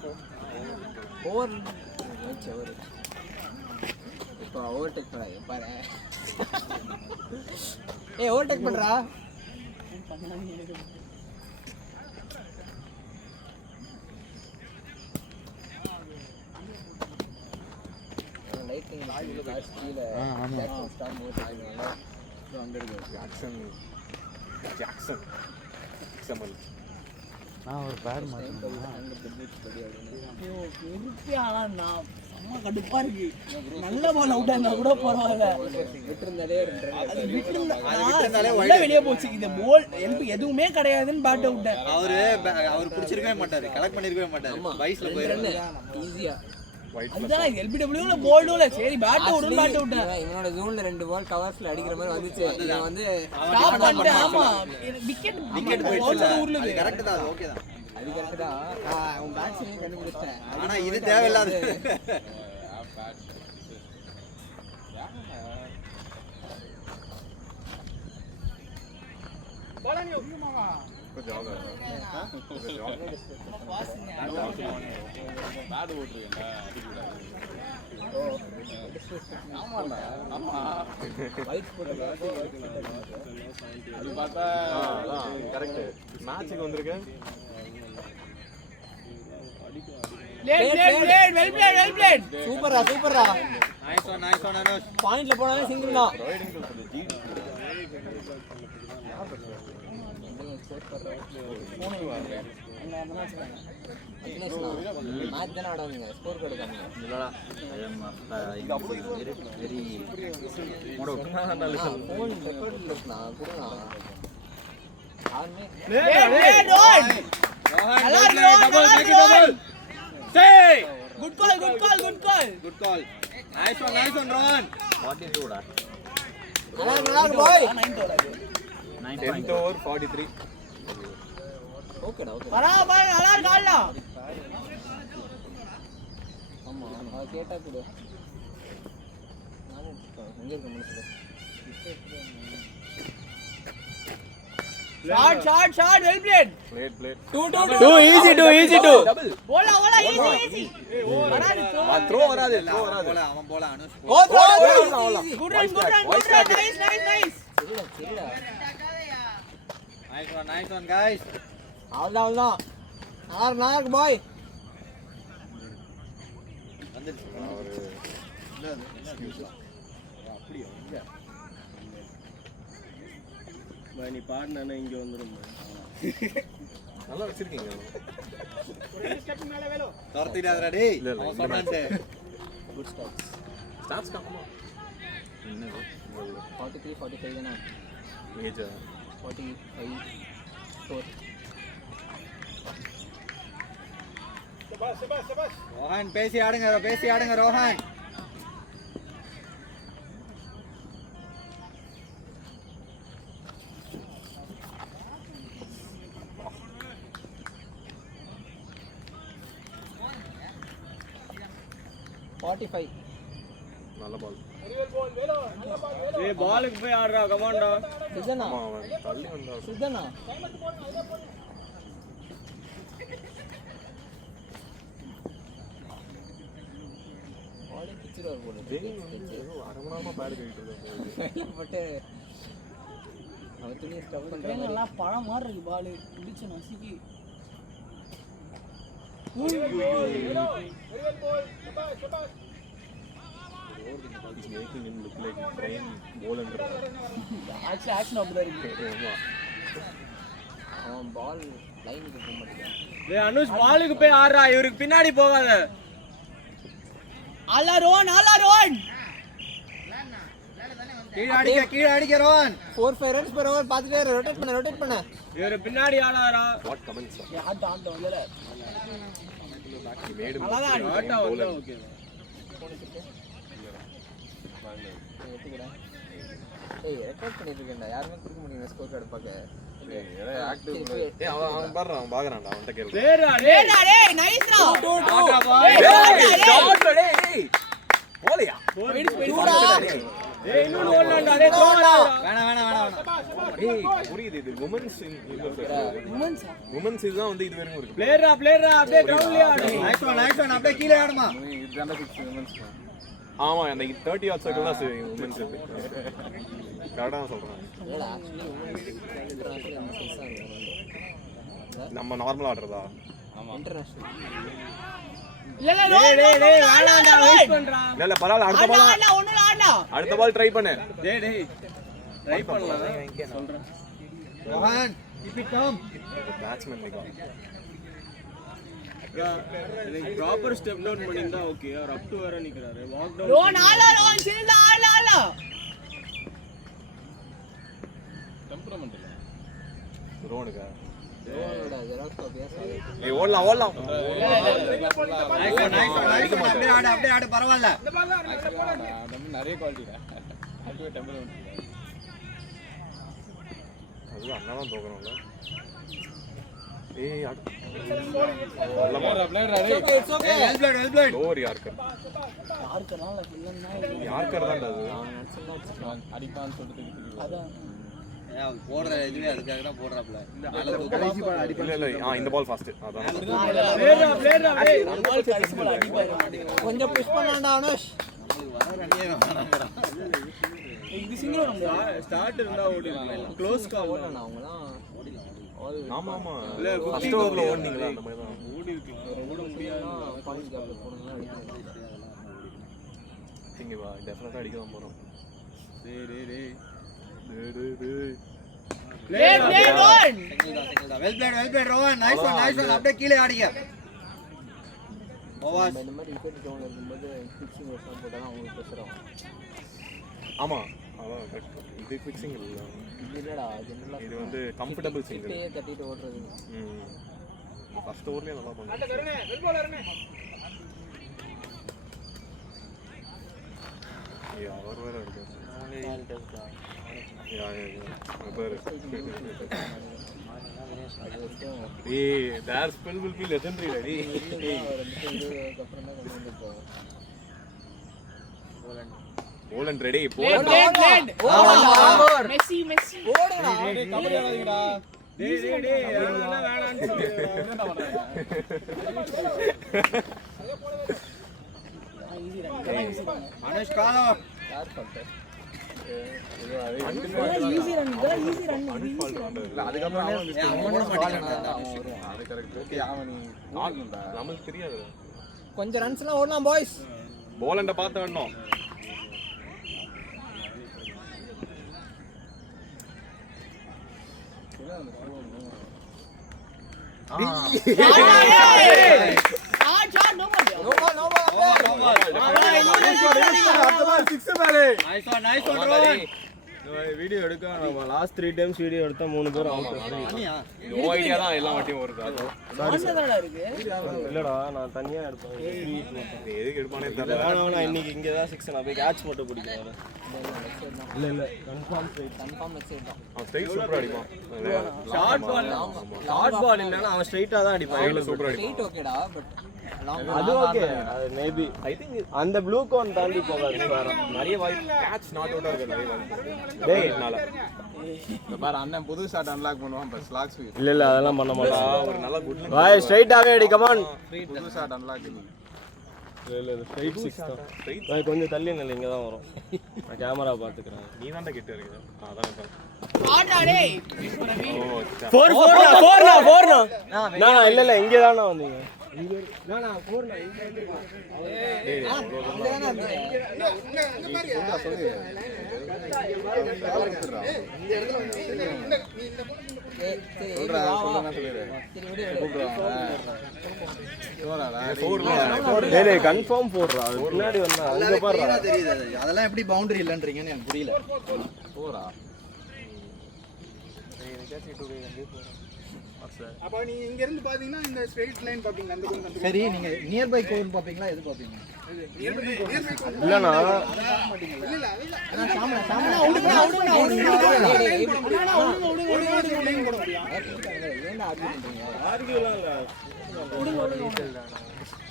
ஓவர் இப்போ ஓவர்டேக் பண்ணாது பாரு ஏய் ஓவர்டேக் பண்றா லைட்டிங் கீழே ஸ்டாப் ஓவர் அங்க இருக்கு ஜாக்சன் எக்ஸாம்பிள் நான் ஒரு பேர் மாட்டேன். ஆனா நான் செம்ம கடுப்பா இருக்கு நல்ல பால் அவுட் ஆனா கூட பரவாயில்ல விட்டுருந்தாலே அது விட்டுருந்தாலே வெளியே போச்சு இந்த பால் எனக்கு எதுவுமே கிடையாதுன்னு பேட் அவுட் அவர் பிடிச்சிருக்கவே மாட்டாரு கலெக்ட் பண்ணிருக்கவே மாட்டாரு வயசுல போயிரு ஈஸியா அதுதான் எல்பிடபிள்யூல போல்டுல சரி பேட் விடு பேட் விட்டேன். இவனோட ஜோன்ல 2 பால் கவர்ஸ்ல அடிக்கிற மாதிரி வந்துச்சு. இவன் வந்து ஸ்டாப் பண்ணிட்டு ஆமா விக்கெட் போயிடுச்சு ஊர்ல. அது கரெக்ட் தான், அது ஓகே தான். அது கரெக்ட் தான். உன் பேட்ஸ்மேன் கண்டுபிடிச்சேன். ஆனா இது தேவையில்லாத. பேட் ஓட்டுருக்கேன்டா அது பார்த்தா கரெக்ட் மேட்சுக்கு வந்திருக்கேன். வெல் பிளேட் சூப்பரா சூப்பரா. Nice one Anush. பாயிண்ட்ல போனாலே சிங்கிள் தான். மேட்ச் தானே ஆடாதீங்க, ஸ்கோர் கார்டு காமிங்க. ஃபோன் ரெக்கார்டில் இருக்குண்ணா, கொடுங்க. Good call. Good call. Nice one Rohan. நல்லா இருக்கு பாய். 10th over 43. ஓகேடா ஓகே. வரா பாய் நல்லா கால்டா. ஆமா அது கேட்டா கொடு. நானே எங்க இருக்க முடியல. Shot well played. Plate. Too easy. போலா easy. வராது த்ரோ வராது. அவன் போல அனுஷ். Good run nice. சரிடா. Nice one guys. அவ்வளவுதான். நல்லா இருக்கு பாய். நீ பாடுனா இங்க வந்துரும். நல்லா வச்சிருக்கீங்க. தரத்திடாதடா டேய். இல்ல, இல்ல, அவன் சொன்னான்டே. Good starts. ஸ்டார்ட்ஸ் காமா. என்னது? 43 45 தானே. ஏஜ் 45 4. ரோஹன் பேசி ஆடுங்க ரோஹன். நல்ல பால். ஏய் பாலுக்கு போய் ஆடுறா கமாண்டா. சிதனா அவன் தள்ளி வந்தா சிதனா பாலே பிச்சிரார் போல. அரை மணி நேரமா பேட் கட்டிட்டு இருக்கான். பட் அவன் துணியை ஸ்டப் பண்றாங்க. நல்லா பழம் மாதிரி இருக்கு பால். பிடிச்சு நசுக்கி. He's making him look like train bowler. Action அப்படிதான் இருக்கு. ஆமா. அவன் பால் லைனுக்கு போக மாட்டேங்கிறான். ஏய் அனுஷ் பாலுக்கு போய் ஆடுறா, இவருக்கு பின்னாடி போகாத. ஆலா ரோன். கீழ அடிக்க ரோஹன். 4-5 runs per over. பாத்துட்டே ரொட்டேட் பண்ண. இவரு பின்னாடி ஆடாரா. What comments? ஆட்டம் இல்ல. He made him அழகா look like ஆட்டா train வந்தா bowler. ஓகே. ஏய் ரெக்கார்ட் பண்ணிட்டு இருக்கேன்டா. யாருமே கொடுக்க முடியல ஸ்கோர் கார்டு பார்க்க. Active. அவன் பாடுறான், அவன் பாக்குறான்டா, அவன்கிட்ட கேளு. பேரா டேய் நைஸ்ரா. ஆட்ரா பாய். போலையா? ஏய் இன்னொரு ஓடலாம்டா. டேய் த்ரோடா. வேணாம். ஏய் புரியுது, இது women's தான் வந்து இது வரைக்கும் இருக்கு. பிளேயரா அப்படியே கிரவுண்ட்லயே ஆடு. நைஸ் ஒன் அப்படியே கீழ ஆடுமா. ஆமா, அந்த 30 yards circle தான் women's இருக்கு. கரெக்டா சொல்றேன். இல்ல ஆக்சுவலி இன்டர்நேஷனல் அந்த சைஸா இருக்கும். நம்ம நார்மலா ஆடுறதா? இன்டர்நேஷனல் இல்ல டேய் வேணாம்டா, வெயிட் பண்றா. இல்ல பரவாயில்ல, அடுத்த பால் ட்ரை பண்ணு. டேய் ட்ரை பண்ணலாம். சொல்றேன். Rohan keep it calm. Batsman நிக்கா. எனக்கு ப்ராப்பர் ஸ்டெப் டவுன் பண்ணிருந்தா ஓகே. அவர் அப் டு வர நிக்கறாரு. Walk down. ரோன் சில்ல ஆளா. ரோனுக்கா? ரோனோட ஏய் ஓடலாம் ஓடலாம் அப்படியே ஆடு பரவாயில்ல. நிறைய குவாலிட்டிடா அதுவே டெம்பிள் அது அண்ணா தான் தோக்கணும்ல ஏய் well plate. Over yorker yorker தான் அது அடிப்பான்னு சொல்லிட்டு போடுற இதுவே அதுக்காக தான் போடுறாப்ல. இல்ல இந்த பால் ஃபாஸ்ட் அதான் கொஞ்சம் புஷ் பண்ணாண்டா அனுஷ். இது சிங்கிள் வர முடியாது. ஸ்டார்ட் இருந்தா ஓடிடலாம் க்ளோஸ் கால் அவங்கலாம் ஆமா ஆமா இல்ல ஃபர்ஸ்ட் ஓவர்ல ஓடுனீங்களா அந்த மாதிரி தான் ஓடி இருக்கு ஓட முடியாது. பாயிண்ட் கேப்ல போனீங்கன்னா இங்க வா டெஃபினட்டா அடிக்க தான் போறோம் டேய் டேய் டேய் Play one. Well plate Rohan. Nice one. அப்படியே கீழே ஆடிங்க. ஓவாஸ். இந்த மாதிரி விக்கெட் டவுன்ல இருக்கும்போது ஃபிக்ஸிங் வெஸ்ட் போட்டா அவங்களுக்கு பிரஷர் ஆகும். ஆமா அதான் கரெக்ட் இது ஃபிக்ஸிங் இல்ல இல்லடா ஜெனரலா இது வந்து கம்ஃபர்ட்டபிள் சிங்கிள் கிட்டே கட்டிட்டு ஓடுறது. ஃபர்ஸ்ட் ஓவர்லயே நல்லா பண்ணாங்க ஏய் அவர் வேற இருக்கு ஏய் there spell will be legendary ready அப்புறம் தான் கொண்டு வந்து போவோம். Boland ready Play. Messi. ஓடுடா. கபடி ஆடாதீங்கடா டேய் அதெல்லாம் வேணாம்னு சொல்லு என்ன பண்றீங்க அனுஷ் காலோ. யார் ஃபர்ஸ்ட்? Easy run. அதுக்கப்புறம் அவன் அவனோட மாட்டிக்கிறான். அது கரெக்ட் ஓகே அவன் நமக்கு தெரியாது கொஞ்சம் ரன்ஸ்லாம் ஓடலாம் பாய்ஸ். போலண்ட பார்த்து வரணும் Shot, no more. Nice one Rohan. Video எடுக்க நம்ம லாஸ்ட் 3 டைம்ஸ் வீடியோ எடுத்தா 3 பேர் அவுட். நோ ஐடியா தான் எல்லா வாட்டியும் வருது அது தானடா இருக்கு. இல்லடா நான் தனியா எடுப்பேன். நீ எதுக்கு எடுப்பானே தெரியல வேணா இன்னைக்கு இங்க தான் 6 நான் போய் கேட்ச் மட்டும் பிடிக்கிறேன். இல்ல கன்ஃபார்ம் வெப்சைட் தான். அவன் ஸ்ட்ரைட் சூப்பரா அடிப்பான் ஷார்ட் பால் இல்லனா அவன் ஸ்ட்ரைட்டா தான் அடிப்பான். ரைட்ல சூப்பரா அடிப்பான் ஸ்ட்ரைட் ஓகேடா பட் அது ஓகே அது மேபி ஐ திங்க் அந்த ப்ளூ கோன் தாண்டி போகாது வேற. நிறைய வாய்ப்பு கேட்ச் நாட் அவுட்டா இருக்கு நிறைய வாய்ப்பு டேய்னால பாரு அண்ணன் புது ஷாட் அன்லாக் பண்ணுவான் பஸ் லாக்ஸ் இல்ல அதெல்லாம் பண்ண மாட்டான். ஒரு நல்ல குட் பாய் ஸ்ட்ரைட்டாவே அடி கமான். புது ஷாட் அன்லாக் இல்ல ஸ்ட்ரைட் 6 தான். ஸ்ட்ரைட் பாய் கொஞ்சம் தள்ளி நில்ல இங்க தான் வரும். நான் கேமரா பாத்துக்கறேன். நீ தான்டா கிட்ட இருக்கற அதான் Shot டேய். ஓ 4 நான் இல்ல இங்க தான வந்தீங்க. இங்க நான் 4 நான் இங்க வந்து டேய் டேய் கன்ஃபார்ம் போடுறா. அது முன்னாடி வந்தா அங்க பாரு. தெரியுது அது. அதெல்லாம் எப்படி பவுண்டரி இல்லன்றீங்கன்னு எனக்கு புரியல. போறா அப்ப நீங்க இங்க இருந்து பாத்தீங்கன்னா இந்த ஸ்ட்ரெயிட் லைன் பாப்பீங்க அந்த பக்கம் அந்த சரி நீங்க நியர் பை கோன் பாப்பீங்களா எது பாப்பீங்க? இல்லனா ஆர்கியூலாம் இல்ல.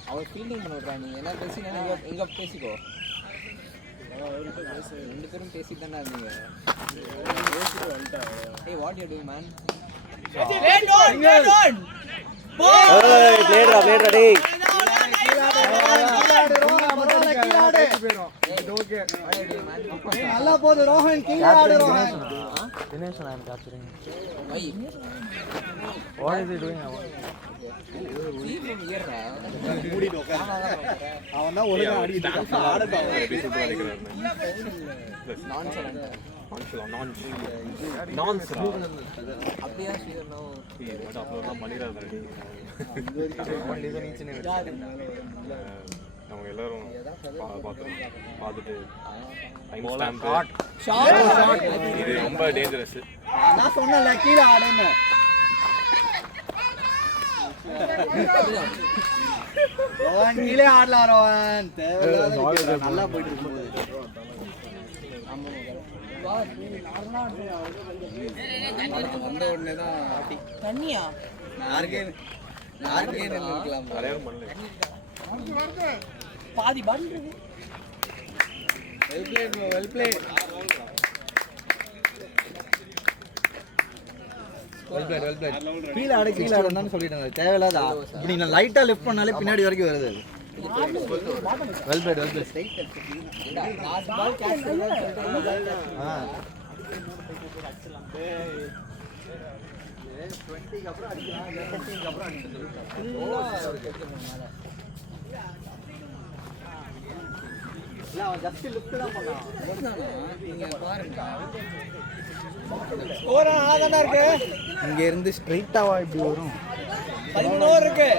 அவர் ஃபீல்டிங் பண்ணுறா. நீ என்ன பேசினா எங்க பேசிக்கோ. ரெண்டு பேரும் பேசிட்டு தானே இருந்தீங்க. ஏய் what you do man? Play on. ஏய் பிளேடா டேய். நல்லா போகுது ரோஹன். கீழ ஆடு ரோஹன். வை What is he doing? அவன் தான் ஒழுங்கா ஆடிட்டு இருக்கான். எப்படி சூப்பரா அடிக்கிறாரு நான்சரா அப்படியே ஸ்ரீதர்னா மட்டும் அப்லோட்லாம் பண்ணிடாத ரெடி அவங்க எல்லாரும் பார்த்துட்டு இது ரொம்ப டேஞ்சரஸ். நான் சொன்னல கீழ ஆடுன்னு. ரோஹன் கீழே ஆடலாம் ரோஹன் தேவையில்லாத நல்லா போயிட்டு இருக்கும்போது வந்த உடனே தான் தண்ணியா யாருக்கே நின்றுக்கலாம் பாதி பாட்டு well plate bro well plate கீழே ஆடுன்னு சொல்லிட்டாங்க தேவையில்லாதா இப்படி நான் லைட்டா லிஃப்ட் பண்ணாலே பின்னாடி வரைக்கும் வருது well played last ball catch ஆ 20 க்கு அப்புறம் அடிக்கலாம் 15 க்கு அப்புறம் அடிக்கலாம் இல்ல அவன் ஜஸ்ட் லிஃப்ட் தான் பண்ணான் நீங்க பாருங்க ஸ்கோர் ஆதானே இருக்கு இங்க இருந்து ஸ்ட்ரைட்டாவா இப்படி வரும் 11 ஓவர் இருக்கு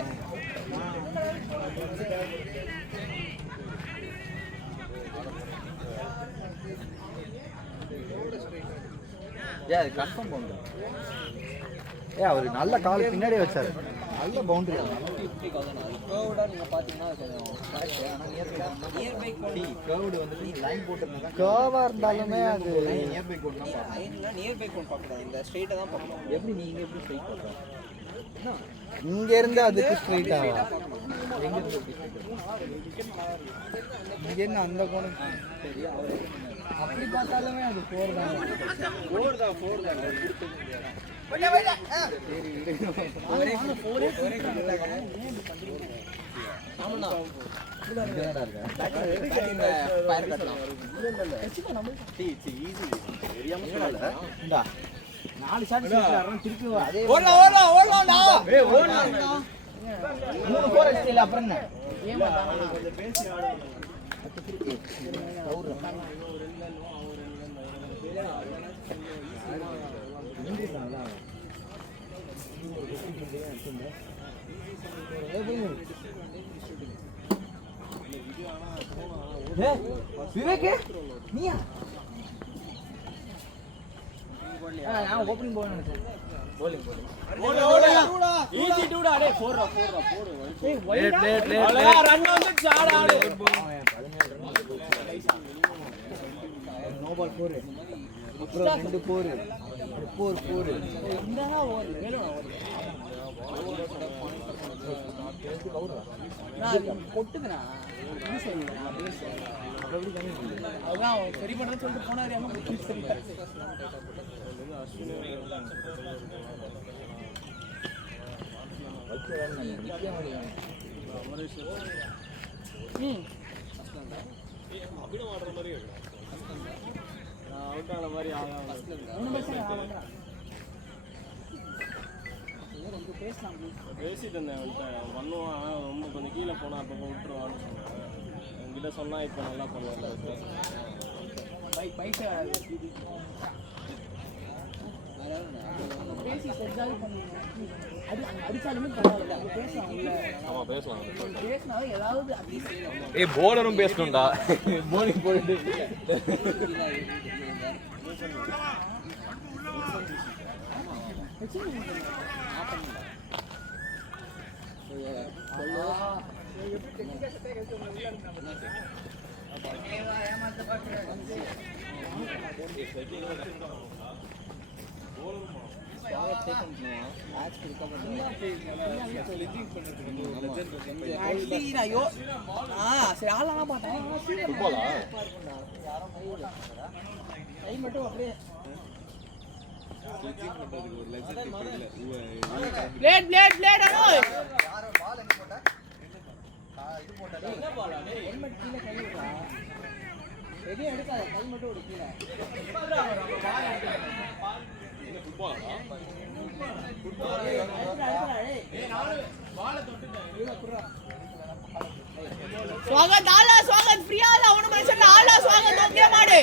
அது கன்ஃபார்ம் பவுண்டரி அவர் நல்ல கால் பின்னாடியே வச்சாரு நல்ல பவுண்டரி கர்வ்டா நீங்க பாத்தீங்கன்னா கொஞ்சம் கரெக்ட் ஆனா நியர் பை கர்வ்டு வந்து லைன் போட்டுருந்தா கர்வா இருந்தாலுமே அது நியர் பை கோட் தான் பாக்கணும் லைன்ல நியர் பை கோட் பார்க்கணும் இந்த ஸ்ட்ரைட்டா தான் பார்க்கணும் எப்படி நீங்க எப்படி ஸ்ட்ரைட் பண்றீங்க இங்க இருந்து அதுக்கு ஸ்ட்ரைட் ஆவா எங்க இருந்து எப்படி ஸ்ட்ரைட் இங்க இருந்து அந்த கோணம் சரி அவர் அப்படி பார்த்தாலுமே அது 4 தான் 4 தான் போடா போடா சரி விடு ஒரே ஆமாண்ணா என்னடா இருக்கு பேட்டிங் ஃபயர் கட்டலாம் இந்தா 4 ஷாட் அப்புறம் திருப்பி அதே ஓடலாம் ஏய் ஓடலாம் 3 4 அடிச்சல அப்புறம் என்ன கொஞ்சம் பேசி ஆடுவாங்க விவேக் நீயா நான் ஓபனிங் போக நினைச்சேன் bowling ஈஸி டூடா டேய் 4 போடு ஏய் லேட் ரன் வந்து சாட ஆடு நோ பால் 4 அப்புறம் 2 4 இந்தனா ஓவர் வேணும் ஓவர் நான் பொட்டுதுனா என்ன சொல்றேன் அதான் சரி பண்றேன்னு சொல்லிட்டு போனாரு அம்மா சரி பேசிட்டு இருந்தேன் பண்ணுவான் ஆனால் ரொம்ப கொஞ்சம் கீழே போனால் அப்போ விட்டுருவான்னு சொன்னேன் என்கிட்ட சொன்னால் இப்போ நல்லா பண்ணுவாங்க பைசா பேசி செஞ்சாலும் பண்ணுங்க அது அடிச்சாலுமே பரவாயில்ல ஆமா பேசலாம் பேசினாலும் ஏதாவது அப்படி செய்யணும் ஏய் போலரும் பேசணும்டா போலிங் போயிட்டு சரி ஆளாக மாட்டேன் ஃபுட்பாலா கை மட்டும் அப்படியே பிளேட் அனோய் யாரோ பால் எங்க போட்டா இது போட்டா என்ன பால் டேய் ஹெல்மெட் கீழ கை விடுடா எதையும் எடுக்காத கை மட்டும் விடு கீழ என்ன ஃபுட்பாலா स्वागत आला स्वागत फ्री आला ಅವನು ಮನುಷ್ಯನ ಆला स्वागत ಓಕೆ ಮಾಡಿ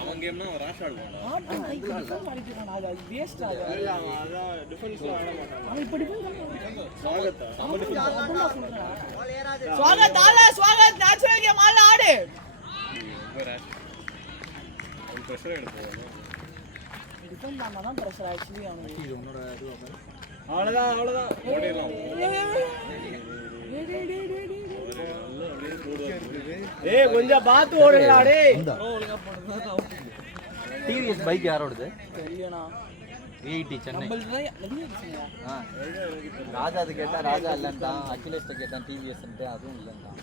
அவன் கேம்னா அவன் ராஷ் ஆடுவான் வேஸ்ட் ஆகுது இல்ல அவன் அதான் டிஃபென்ஸ்ல ஆட மாட்டான் அவன் இப்படி ஸ்வாகத்தா स्वागत आला स्वागत नेचुरल गेम आला ஆடு ப்ரெஷர் எடுப்போம். டிஃபெண்ட் பண்ணா தான் பிரஷர் ஆக்சுவலி அவனுக்கு. இது உன்னோட இது அவ்வளோதான் ஓடிடலாம். ஏய் கொஞ்சம் பார்த்து ஓடுங்கடா டேய். டிவிஎஸ் பைக் யாரோடது? தெரியலண்ணா. விஐடி சென்னை. நம்மள்ட்ட தான் நிறைய இருக்குங்க. ராஜாது கேட்டா ராஜா இல்லைன்ட்டான், அகிலேஷ்ட கேட்டான் டிவிஎஸ்ன்ட்டு, அதுவும் இல்லைன்ட்டான்.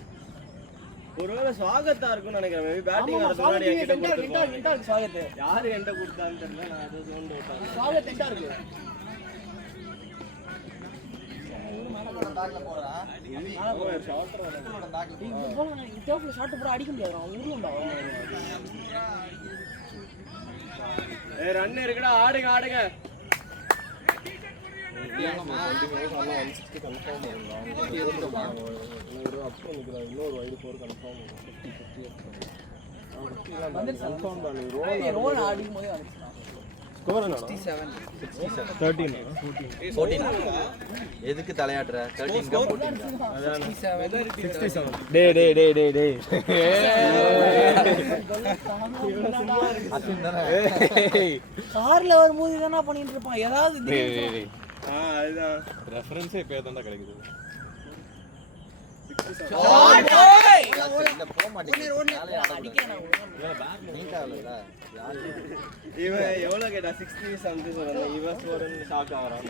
ஒருவேளை ஸ்வாகத்தா இருக்கும்னு நினைக்கிறேன். மேபி பேட்டிங் ஆமா, ஆடுறதுக்கு முன்னாடி என்கிட்ட ஸ்வாகத் கொடுத்துருப்பாங்க. என்கிட்ட இருக்கு ஸ்வாகத். யாரு என்கிட்ட கொடுத்தான்னு தெரியல. நான் ஏதோ சவுண்ட் விட்டாங்க. ஸ்வாகத் என்கிட்ட இருக்கு. ஷாட் போட அடிக்க முடியாது. அவன் உருவம்டா. ஏய் ரன் இருக்குடா, ஆடுங்க ஆடுங்க. இன்னொரு வைடு 4 கன்ஃபார்ம். ரோல் அடிக்கும் போதே வந்துச்சு. ஸ்கோர் என்னடா? 13 14. எதுக்கு தலையாடுற? 13 க்கு 67. டேய் கார்ல வரும்போது என்ன பண்ணிட்டு இருப்பான்? ஏதாவது அதுதான் ரெஃபரன்ஸே இப்போ தான்டா கிடைக்குது. இவன் எவ்வளோ கேட்டா? 60 சம்திங் சொன்னான். இவன் ஸ்கோர்னு ஷாக் ஆகுறான்.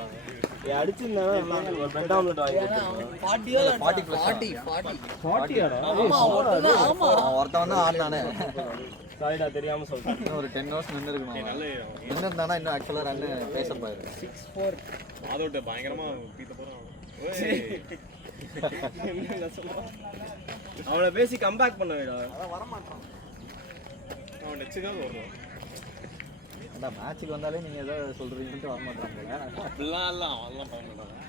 அடிச்சிருந்தானா ஒரு பெட் ஆம்லெட் வாங்கி கொடுத்தான். 40 ஆடா. ஒருத்தவன் தான் ஆடுனானே. சாரிடா தெரியாம சொல்றேன். இன்னும் ஒரு 10 ஹவர்ஸ் நின்று இருக்கணும். நின்று இருந்தானா இன்னும் ஆக்சுவலா ரன் பேச போயிரு. 6-4. அதோட பயங்கரமா பீத்த போறான். அவனை பேசி கம்பேக் பண்ண வைடா. அவன் நெச்சுக்காக வருவான். அந்த மேட்சுக்கு வந்தாலே நீங்க ஏதோ சொல்றீங்கன்னு வர மாட்டாங்க. அப்படிலாம் இல்லை, அவன்லாம் பண்ண மாட்டான்.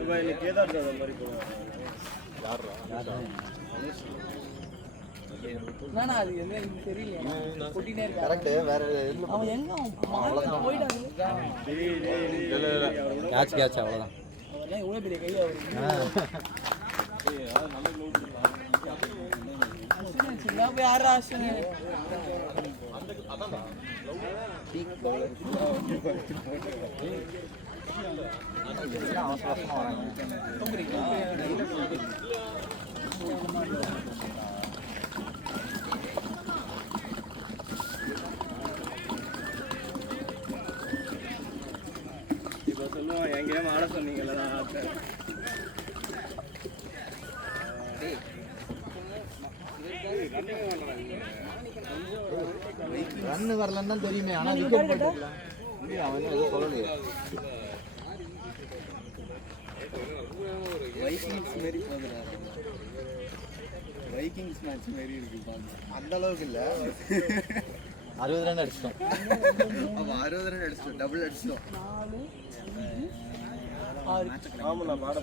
இவன் இன்னைக்கு கேதார் ஜாதவ் மாதிரி போடுவான். என்னண்ணா அது என்ன எனக்கு தெரியல. கொட்டினே இருக்கா. கரெக்ட். வேற அவன் எங்க அவன் போயிட்டான். கேட்ச் அவ்வளவுதான். அவர்லாம் இவ்வளவு பெரிய கையா போய் யாரா ஆசனு அவசரமா வராங்க. இப்போ சொல்லுவான் என் கேம் ஆட சொன்னீங்கல்ல நான் ஆட்டேன். ரன் வரலன்னு தான் தெரியுமே. ஆனா விக்கெட் போட்டுக்கலாம். அவன் எதுவும் சொல்லலையே. வைக்கிங்ஸ் மாதிரி போகுதுடா. வைக்கிங்ஸ் மேட்ச் மாதிரி இருக்கு பாருங்க. அந்த அளவுக்கு இல்ல. 60 ரன் அடிச்சிட்டோம். அப்ப 60 ரன் அடிச்சிட்டோம். டபுள் அடிச்சிட்டோம். 4 6 ஆமா நான் பாட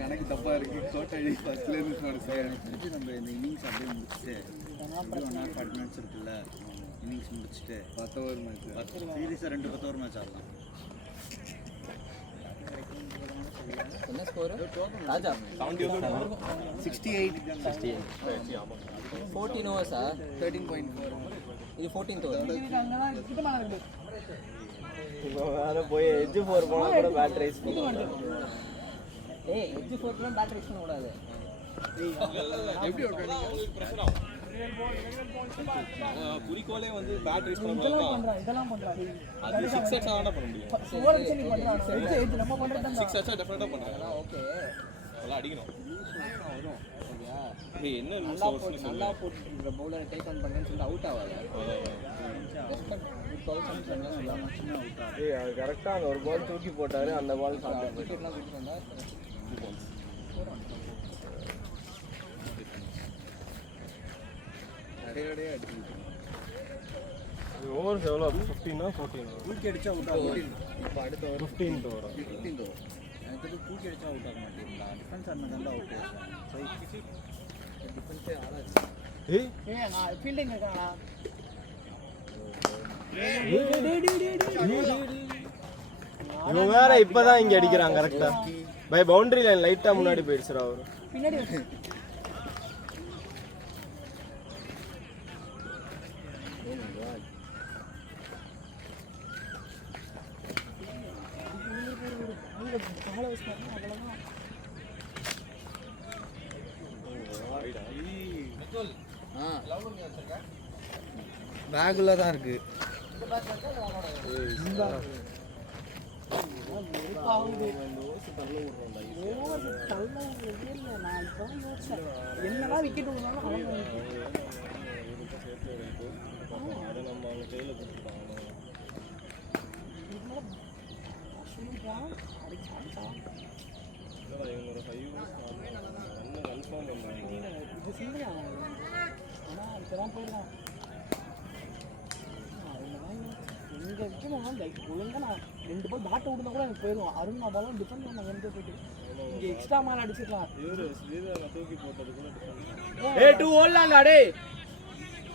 கணக்கு தப்பா இருக்கு. கோட்டை ஃபர்ஸ்ட்ல இருந்து சொல்லுங்க. நம்ம இந்த இன்னிங்ஸ் அப்படியே முடிச்சிட்டு 1 hour 40 minutes இருக்குல்ல. இன்னிங்ஸ் முடிச்சிட்டு 10 ஓவர் மேட்ச். சீரியஸா 2 10 ஓவர் மேட்ச் ஆடலாம். என்ன ஸ்கோர்? ராஜா 68. 14 ஓவர்ஸா? 13.4. இது 14th ஓவர். வேற போய் எட்ஜ் 4 போனா கூட பேட் ரைஸ் பண்ணுவாங்க. ஏய் எட்ஜ் 4 போனா பேட் ரைஸ் பண்ண கூடாது. எப்படி ஓடுறீங்க? குறிக்கோளே வந்து பேட் ரேஸ் பண்ணலாம். இதெல்லாம் பண்றான். அது 6 அடிச்சா தான் பண்ண முடியும். ஓவர் செனி பண்றான். எட்ஜ் நம்ம பண்றதா 6 அடிச்சா டெஃபினட்டா பண்றாங்க. ஓகே. அதெல்லாம் அடிக்கணும். வரும். சரியா? ஏய் என்ன ரூல்ஸ் ஓவர்ஸ்னு சொல்லு. நல்லா போட்டுட்டு பவுலரை டேக் ஆன் பண்ணேன்னு சொல்லிட்டு அவுட் ஆகாது. ரெஸ்பெக்ட் குட் பவுலர்ஸ் என்ன சொல்லாம சின்ன அவுட் ஆகும். ஏய் அது கரெக்ட்டா அந்த ஒரு பால் தூக்கி போட்டாரு. அந்த பால் சாப்பிட்டு போயிட்டு. விக்கெட்லாம் விட்டு வந்தா 2 பால்ஸ். அடையடையா அடிச்சிட்டு. ஓவர்ஸ் எவ்வளோ? 15 14 தூக்கி அடிச்சா அவுட் ஆகும். இப்போ அடுத்த ஒரு 15 ஓவர். 15 ஓவர். எனக்கு தூக்கி அடிச்சா அவுட் ஆக மாட்டீங்களா? டிஃபென்ஸ் ஆடினா அவுட் ஆகும். டிஃபென்ஸே ஆடாது. ஏய் ஏய் நான் ஃபீல்டிங் இருக்கானா? இவங்க வேற இப்பதான் இங்க அடிக்கிறாங்க கரெக்டா பை பவுண்டரி லைன் லைட்டா முன்னாடி போயிடுச்சுடா அவரு பின்னாடி பேக்குள்ள தான் இருக்கு. என்னதான் விக்கெட் இங்கே வைக்கணும் லைக் ஒழுங்காக நான் 2 பால் பேட்டை விட்டுனா கூட எனக்கு போயிடும். அருண் நான் பாலும் டிஃபெண்ட் பண்ண வந்து போயிட்டு இங்கே எக்ஸ்ட்ரா மேலே அடிச்சிடலாம். ஏய் 2 ஓடலாம்டா டேய்.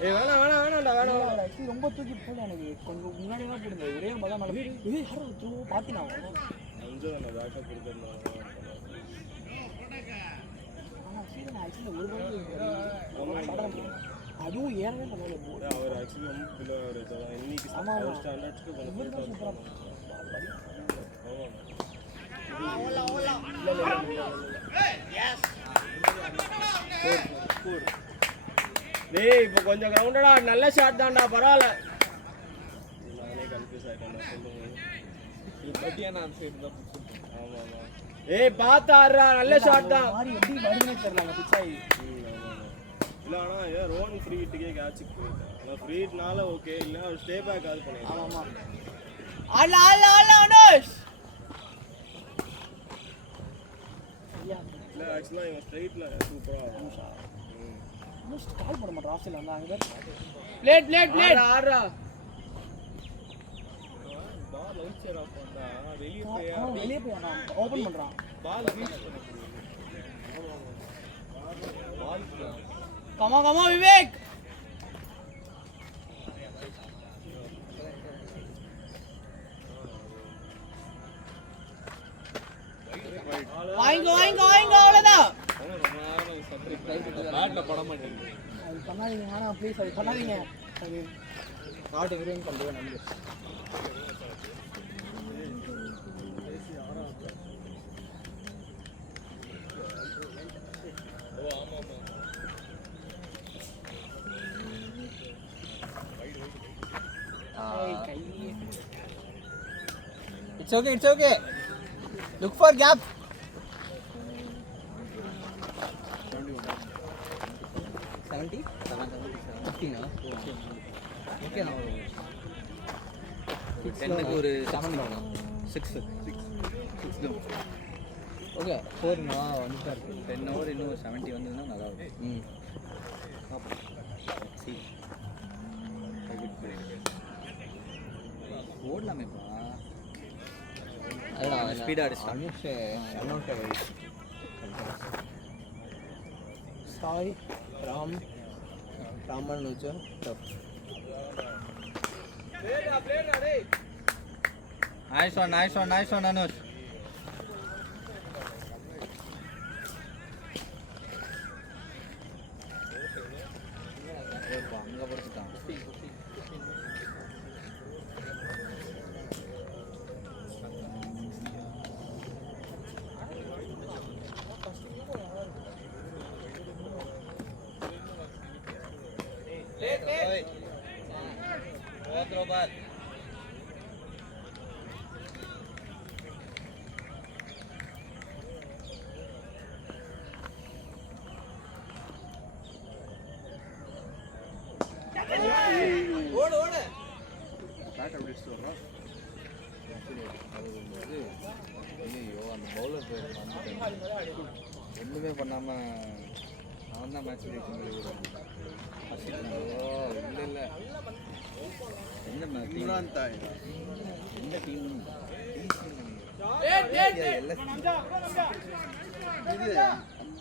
ஏய் வேணாம்டா வேணாம். ஆக்சுவலி ரொம்ப தூக்கி போடல எனக்கு கொஞ்சம் முன்னாடி தான் போடுங்க. ஒரே பால் தான் மேலே இது யாரோ த்ரூ பார்த்தினா ஆனால் சீதன் ஆக்சுவலி ஒரு பால் அதுவும் ஏறவே பண்ணல அவர் ஆக்சுவலி ரொம்ப பிலோ ஆவரேஜ் தான் இன்னைக்கு ஆமாம் ஸ்டாண்டர்ட்ஸ்க்கு கொஞ்சம் சூப்பராக டேய் இப்போ கொஞ்சம் கிரவுண்டடா நல்ல ஷாட் தான்டா பரவாயில்ல நானே கன்ஃபியூஸ் ஆயிட்டேன் சொல்லுங்க இது பட்டியான அந்த சைடு தான் ஆமா ஆமா ஏய் பாத்து ஆடுறா நல்ல ஷாட் தான் மாதிரி எப்படி வருதுன்னே தெரியல பிச்சாயி இல்ல ஆனா ஏன் ரோன் ஃப்ரீ ஹிட்டுக்கே கேட்ச் போயிட்டான் ஆனா ஃப்ரீ ஹிட்னால ஓகே இல்ல அவர் ஸ்டே பேக் ஆது பண்ணிட்டான் ஆமா ஆமா அல்ல அனுஷ் இல்ல ஆக்சுவலா இவன் ஸ்ட்ரைட்ல சூப்பரா ஆடுறான் அனுஷ் கால் பண்ண மாட்டான் ஆப்ஷன்ல வந்து அங்க பிளேட் ஆடுறா பால் அவுட் ஆஃப் பண்ணா வெளிய போய் ஓபன் பண்றான் ball reach ball Come on, Vivek! வாங்க அவ்வளோதான். பேட்டில் பட மாட்டேங்குது. அது பண்ணாதீங்க ஆனால் ப்ளீஸ் அது பண்ணாதீங்க. அது நாட்டு ஹீரோயின் பண்ணுறது நம்பி It's okay. Look for gap. 70? 50 na? Okay na. 10 க்கு ஒரு 7 down. 6 down. Okay, 4 na வந்துட்டா இருக்கு. 10 over இன்னும் 70 வந்ததுன்னா நல்லா இருக்கும். See. ஓடலாமேப்பா. அதான் ஸ்பீடா அடிச்சு அனுஷ் அனௌட் ஆகி சாய் ராமன் வச்சு டப் பிளேடா டேய் nice one அனுஷ் அங்க படுத்துட்டான் ஐயோ அந்த பவுலர் ஒன்றுமே பண்ணாமல் அவன் தான் மேட்ச் இல்லை எந்த டீம்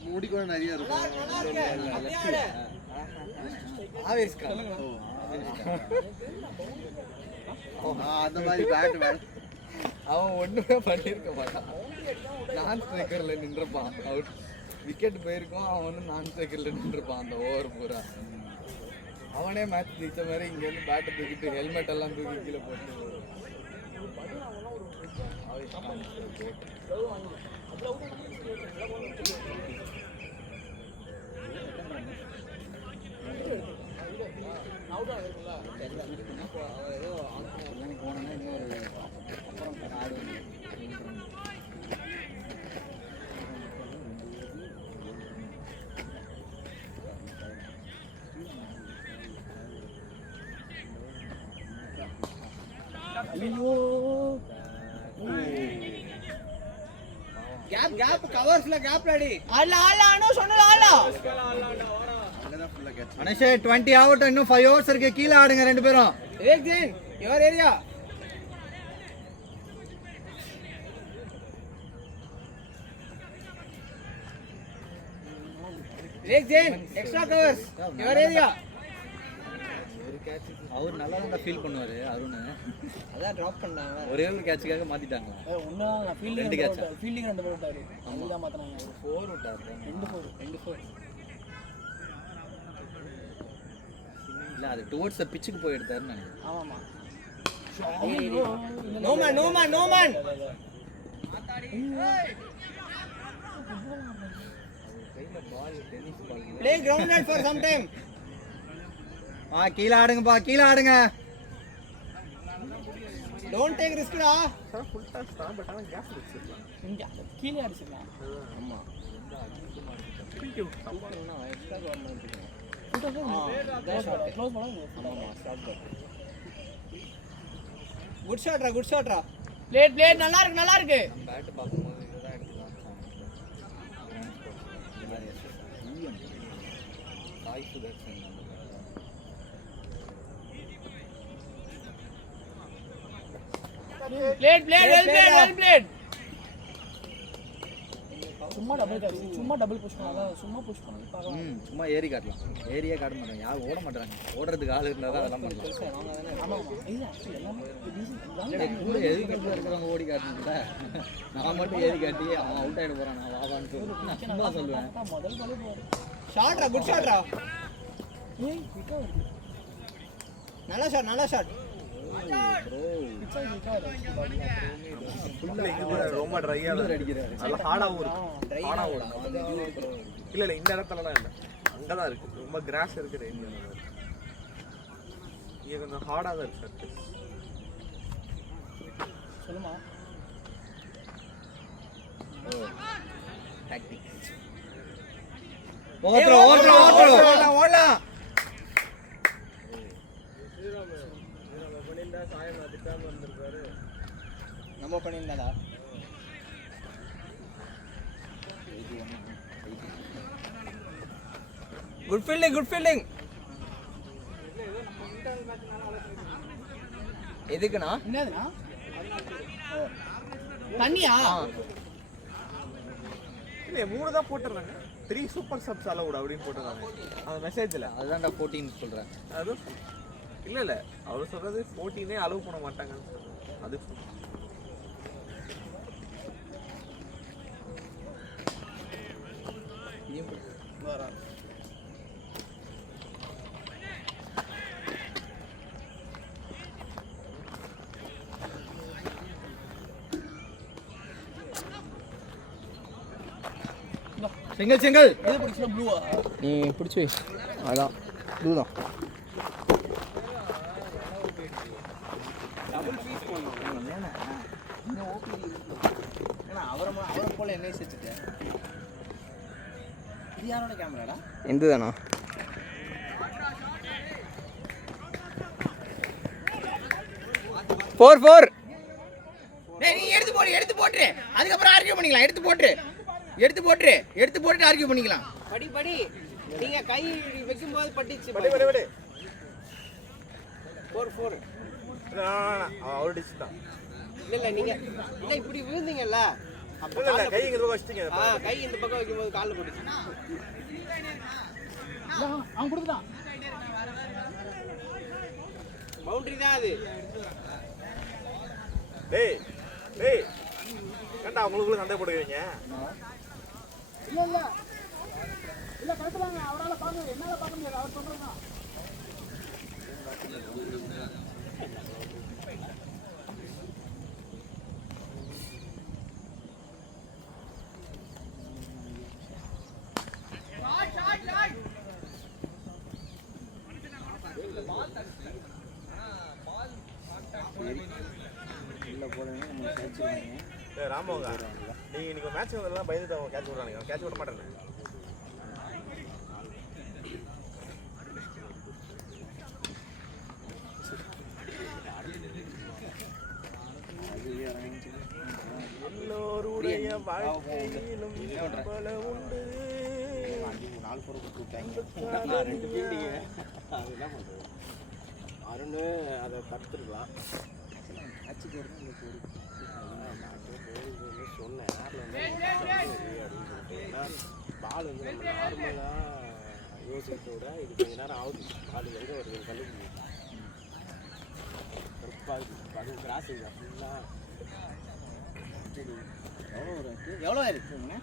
முடி கூட நிறைய இருக்கும் அந்த மாதிரி பேட் அவன் ஒண்ணுமே பண்ணியிருக்க மாட்டான். நான் ஸ்ட்ரைக்கர்ல நின்றுப்பான். அவுட் விக்கெட் போயிருக்கும். அவன் வந்து நான் ஸ்ட்ரைக்கர்ல நின்றுப்பான் அந்த ஓவர் பூரா. அவனே மேட்ச் ஜெயிச்ச மாதிரி இங்கேருந்து பேட்டை தூக்கிட்டு ஹெல்மெட் எல்லாம் தூக்கி கீழே போட்டு போனோன்னா இன்னொரு அப்புறம் ஆடு கேப் கேப் கவர்ஸ்ல கேப் ரெடி ஆடல ஆடல அனோ சொன்னல ஆடல அனஷே 20 ஆகட்டும். இன்னும் 5 ஓவர்ஸ் இருக்கு. கீழே ஆடுங்க ரெண்டு பேரும். ஏக் ஜெயின் யுவர் ஏரியா. ஏக் ஜெயின் எக்ஸ்ட்ரா கவர்ஸ் யுவர் ஏரியா. அவர் நல்லா தான் ஃபீல் பண்ணுவாரு அருண். அதான் டிராப் பண்ணாங்க. ஒரே ஒரு கேட்சுக்காக மாத்திட்டாங்க. ஒண்ணா ஃபீல்டிங் ஃபீல்டிங் ரெண்டு பேர் விட்டாரு. அதுதான் மாத்துறாங்க. 4 விட்டாரு. 2-4 இல்ல அது டுவர்ட்ஸ் தி பிட்சுக்கு போய் எடுத்தாருன்னு நினைக்கிறேன். ஆமாமா. No man play grounded for some time. கீழ ஆடுங்கப்பா, கீழ ஆடுங்க. டோன்ட் டேக் ரிஸ்க்டா. ஃபுல் டாஸ் தான், பட் ஆனா கேப் வச்சிருக்கான். இங்க கீழ அடிச்சிடலாம். ஆமா எக்ஸ்ட்ரா கவர்மெண்ட் க்ளோஸ் பண்ணா ஆமா ஸ்டார்ட் பண்ணு. குட் ஷாட்ரா. பிளேட் நல்லா இருக்கு. நம்ம பேட் பாக்கும்போது இதெல்லாம் எடுத்துக்கலாம். Sai Sudharsan well played. சும்மா டபுள் புஷ் பண்ணாதான் சும்மா புஷ் பண்ணி பார்க்கலாம். சும்மா ஏரி காட்டலாம். ஏரியா காட்ட மாட்டாங்க. யாரும் ஓட மாட்டாங்க. ஓடுறதுக்கு ஆள் இருந்தா தான் அதெல்லாம் பண்ணலாம். ஆமா இல்ல எல்லாமே கூட எது கட்டுல இருக்கிறவங்க ஓடி காட்டணும்ல. நான் மட்டும் ஏரி காட்டி அவன் அவுட் ஆயிட போறான் நான் வாவான்னு சும்மா சொல்லுவேன். முதல் பாலே போறாரு. ஷாட்ரா குட் ஷாட்ரா. ஏய் விக்கா வருது. நல்ல ஷாட் பிச்சா விக்கா வருது. ரொம்ப ட்ரையா அடிக்கிறாரு. நல்ல ஹார்டாவும் இருக்கு. ஹார்டாவும் இல்ல இந்த இடத்துலலாம் இல்ல, அங்கதான் இருக்கு. ரொம்ப கிராஸ் இருக்கிற ஏரியா. இங்க கொஞ்சம் ஹார்டா தான் இருக்கு. சொல்லுமா டாக்டிக்ஸ். ஓட்றோம் ஓடலாம். நம்ம பண்ணியிருந்தாடா. Good fielding. எதுக்குண்ணா? என்னதுண்ணா? தண்ணியா? இல்ல 3 தான் போட்டுறாங்க. 3 சூப்பர் சப்ஸ் அலவுட் அப்படின்னு போட்டுறாங்க அந்த மெசேஜ்ல. அதுதான்டா 14 சொல்றேன். அது இல்ல அவர் சொல்றது 14 அலோவ் பண்ண மாட்டாங்கன்னு சொல்றாங்க. அது சிங்கிள் எது பிடிச்சா ப்ளூவா? நீ பிடிச்சி அதான் ப்ளூ தான். அவரை போல என்ன வச்சுட்டேன். இது யாரோட கேமராடா? எந்ததானா? ஃபோர். நீ எடுத்து போட்டு அதுக்கப்புறம் ஆர்கியூ பண்ணிக்கலாம். எடுத்து போட்டு ஆர்கியூ பண்ணிக்கலாம். படி நீங்க கை வைக்கும்போது பட்டிச்சு. படி 4 அவர் டிச் தான். இல்ல நீங்க இல்ல இப்படி விழுந்தீங்கல்ல. இல்ல கை இங்க வச்சிட்டீங்க. கை இந்த பக்கம் வைக்கும்போது கால்ல பட்டுச்சு. அவன் கொடுத்தான். பவுண்டரி தான் அது. டேய் டேய் ஏன்டா உங்களுக்குள்ள சண்டை போடுவீங்க இல்ல கரெக்ட் தாங்க அவரால பார்க்க என்னால பார்க்க முடியாது அவர் சொல்றதுதான் ராமவங்க நீங்க இன்னைக்கு மேட்ச் வந்தெல்லாம் பயந்துட்டு அவங்க கேட்ச் விடுறாங்க கேட்ச் விட மாட்டேன் எல்லோருடைய வாழ்க்கையிலும் பல உண்டு அருண் அதை தடுத்துருக்கலாம் சொன்னேன் பால் வந்து நம்ம நார்மலாக யோசிக்கிறத விட இது கொஞ்ச நேரம் ஆகுது பால் எங்கே வருது கண்டுபிடிக்கும் அது கிராசிங் ஃபுல்லாக எவ்வளோ இருக்குங்க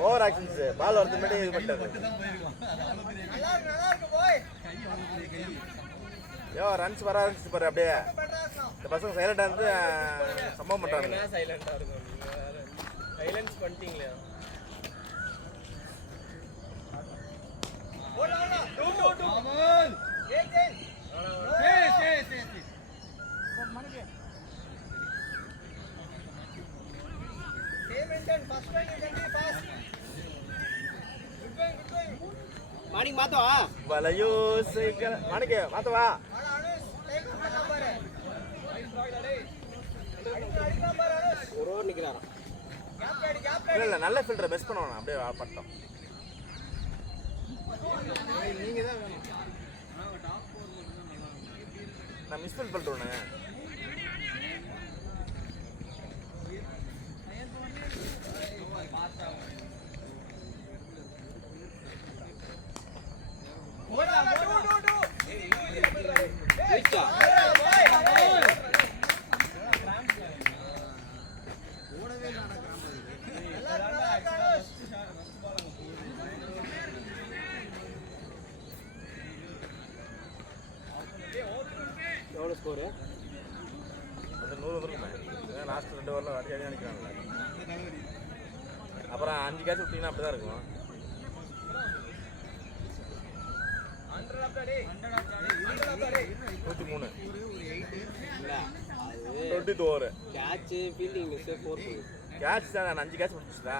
ஓவர் ஆக்ஷன்ஸ் பால் வரது முன்னாடி இது பண்ணிட்டாரு யோ ரன்ஸ் வர ஆரம்பிச்சு பாரு அப்படியே இந்த பசங்க சைலண்டா இருந்து சம்பவம் பண்றாங்க சைலண்டா இருக்கும் சைலன்ஸ் பண்ணிட்டீங்களா மாணிக் மாத்தவா வலையோ சைக்கிள் மாணிக்க மாத்தவா ஒரு ஓவர் நிக்கிறாராம் இல்ல நல்ல ஃபில்டர் மிஸ் பண்ணுவாங்க அப்படியே பட்டோம் நீங்க தான் வேணும் நான் மிஸ் ஃபில் பண்ணிட்டேன் ஓடா ஸ்கோரு அந்த 100 வந்துருக்குமே லாஸ்ட் 2 ஓவரில் அடி அடி அடிக்கிறாங்களே அப்புறம் 5 கேட்ச் விட்டிங்கன்னா அப்படி தான் இருக்கும் 103 20 over catch fielding miss 4 catch தான் நான் 5 கேட்ச் பிடிச்சிட்டா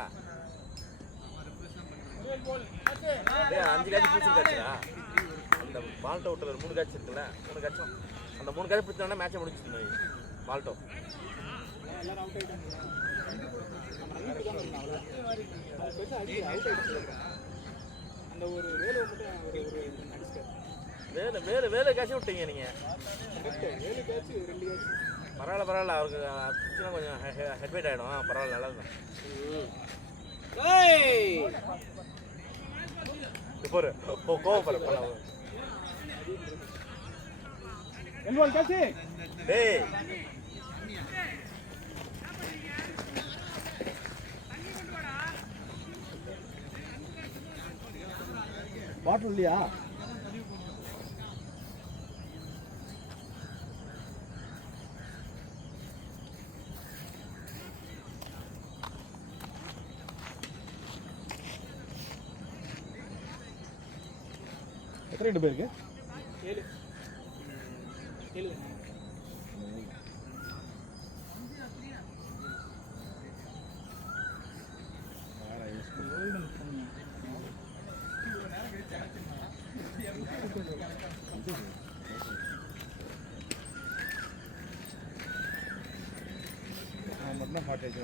5 கேட்ச் பிடிச்சிருக்காச்சுடா அந்த பால்ட்டோ விட்டது 3 கேட்ச் இருக்குல்ல 3 கேட்சும் அந்த 3 கேட்ச் பிடிச்சோன்னா மேட்சை முடிச்சிட்டு பால்ட்டோ எல்லாரும் அவுட் ஆயிட்டாங்க அந்த ஒரு வேலை மட்டும் ஒரு அடிச்சார் வேலை கேட்ச் விட்டீங்க நீங்கள் வேலை கேட்ச் 2 கேட்ச் பரவாயில்ல அவருக்கு பிடிச்சினா கொஞ்சம் ஹெட்வெயிட் ஆகிடும் பரவாயில்ல நல்லது தான் இப்போ கோவப்பட எல்வால் கேட்ச் டேய் பாட்டில் இல்லையா எத்தனை ரெண்டு பேருக்கு 7 மட்டும் ஹாட் ஏஜ்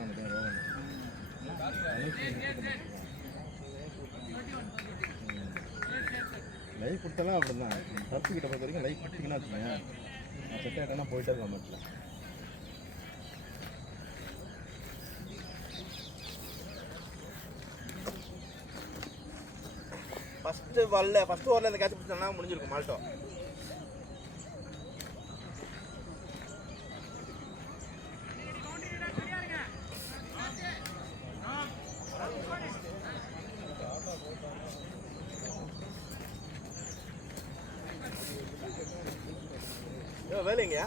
லைக் கொடுத்தாலும் அப்படி தான் டர்ஃப் கிட்ட பொறுத்த வரைக்கும் லைக் கொடுத்தீங்கன்னா வச்சுக்கோங்க நான் செட் ஆகிட்டேன்னா போயிட்டே இருக்க மாட்டேன் ஃபஸ்ட்டு ஓவரில் இந்த கேட்ச் பிடிச்சோன்னா முடிஞ்சிருக்கும் மால்ட்டோ வேலைங்கயா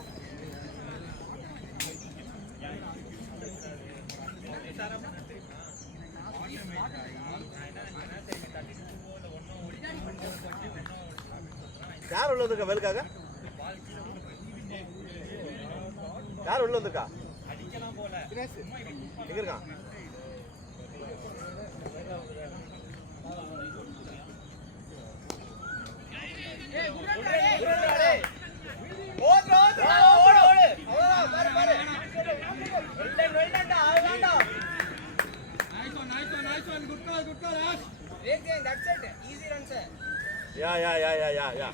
யார் உள்ள வந்திருக்கா வேலுக்காக யார் உள்ள வந்திருக்கா எங்க இருக்கான் Yeah.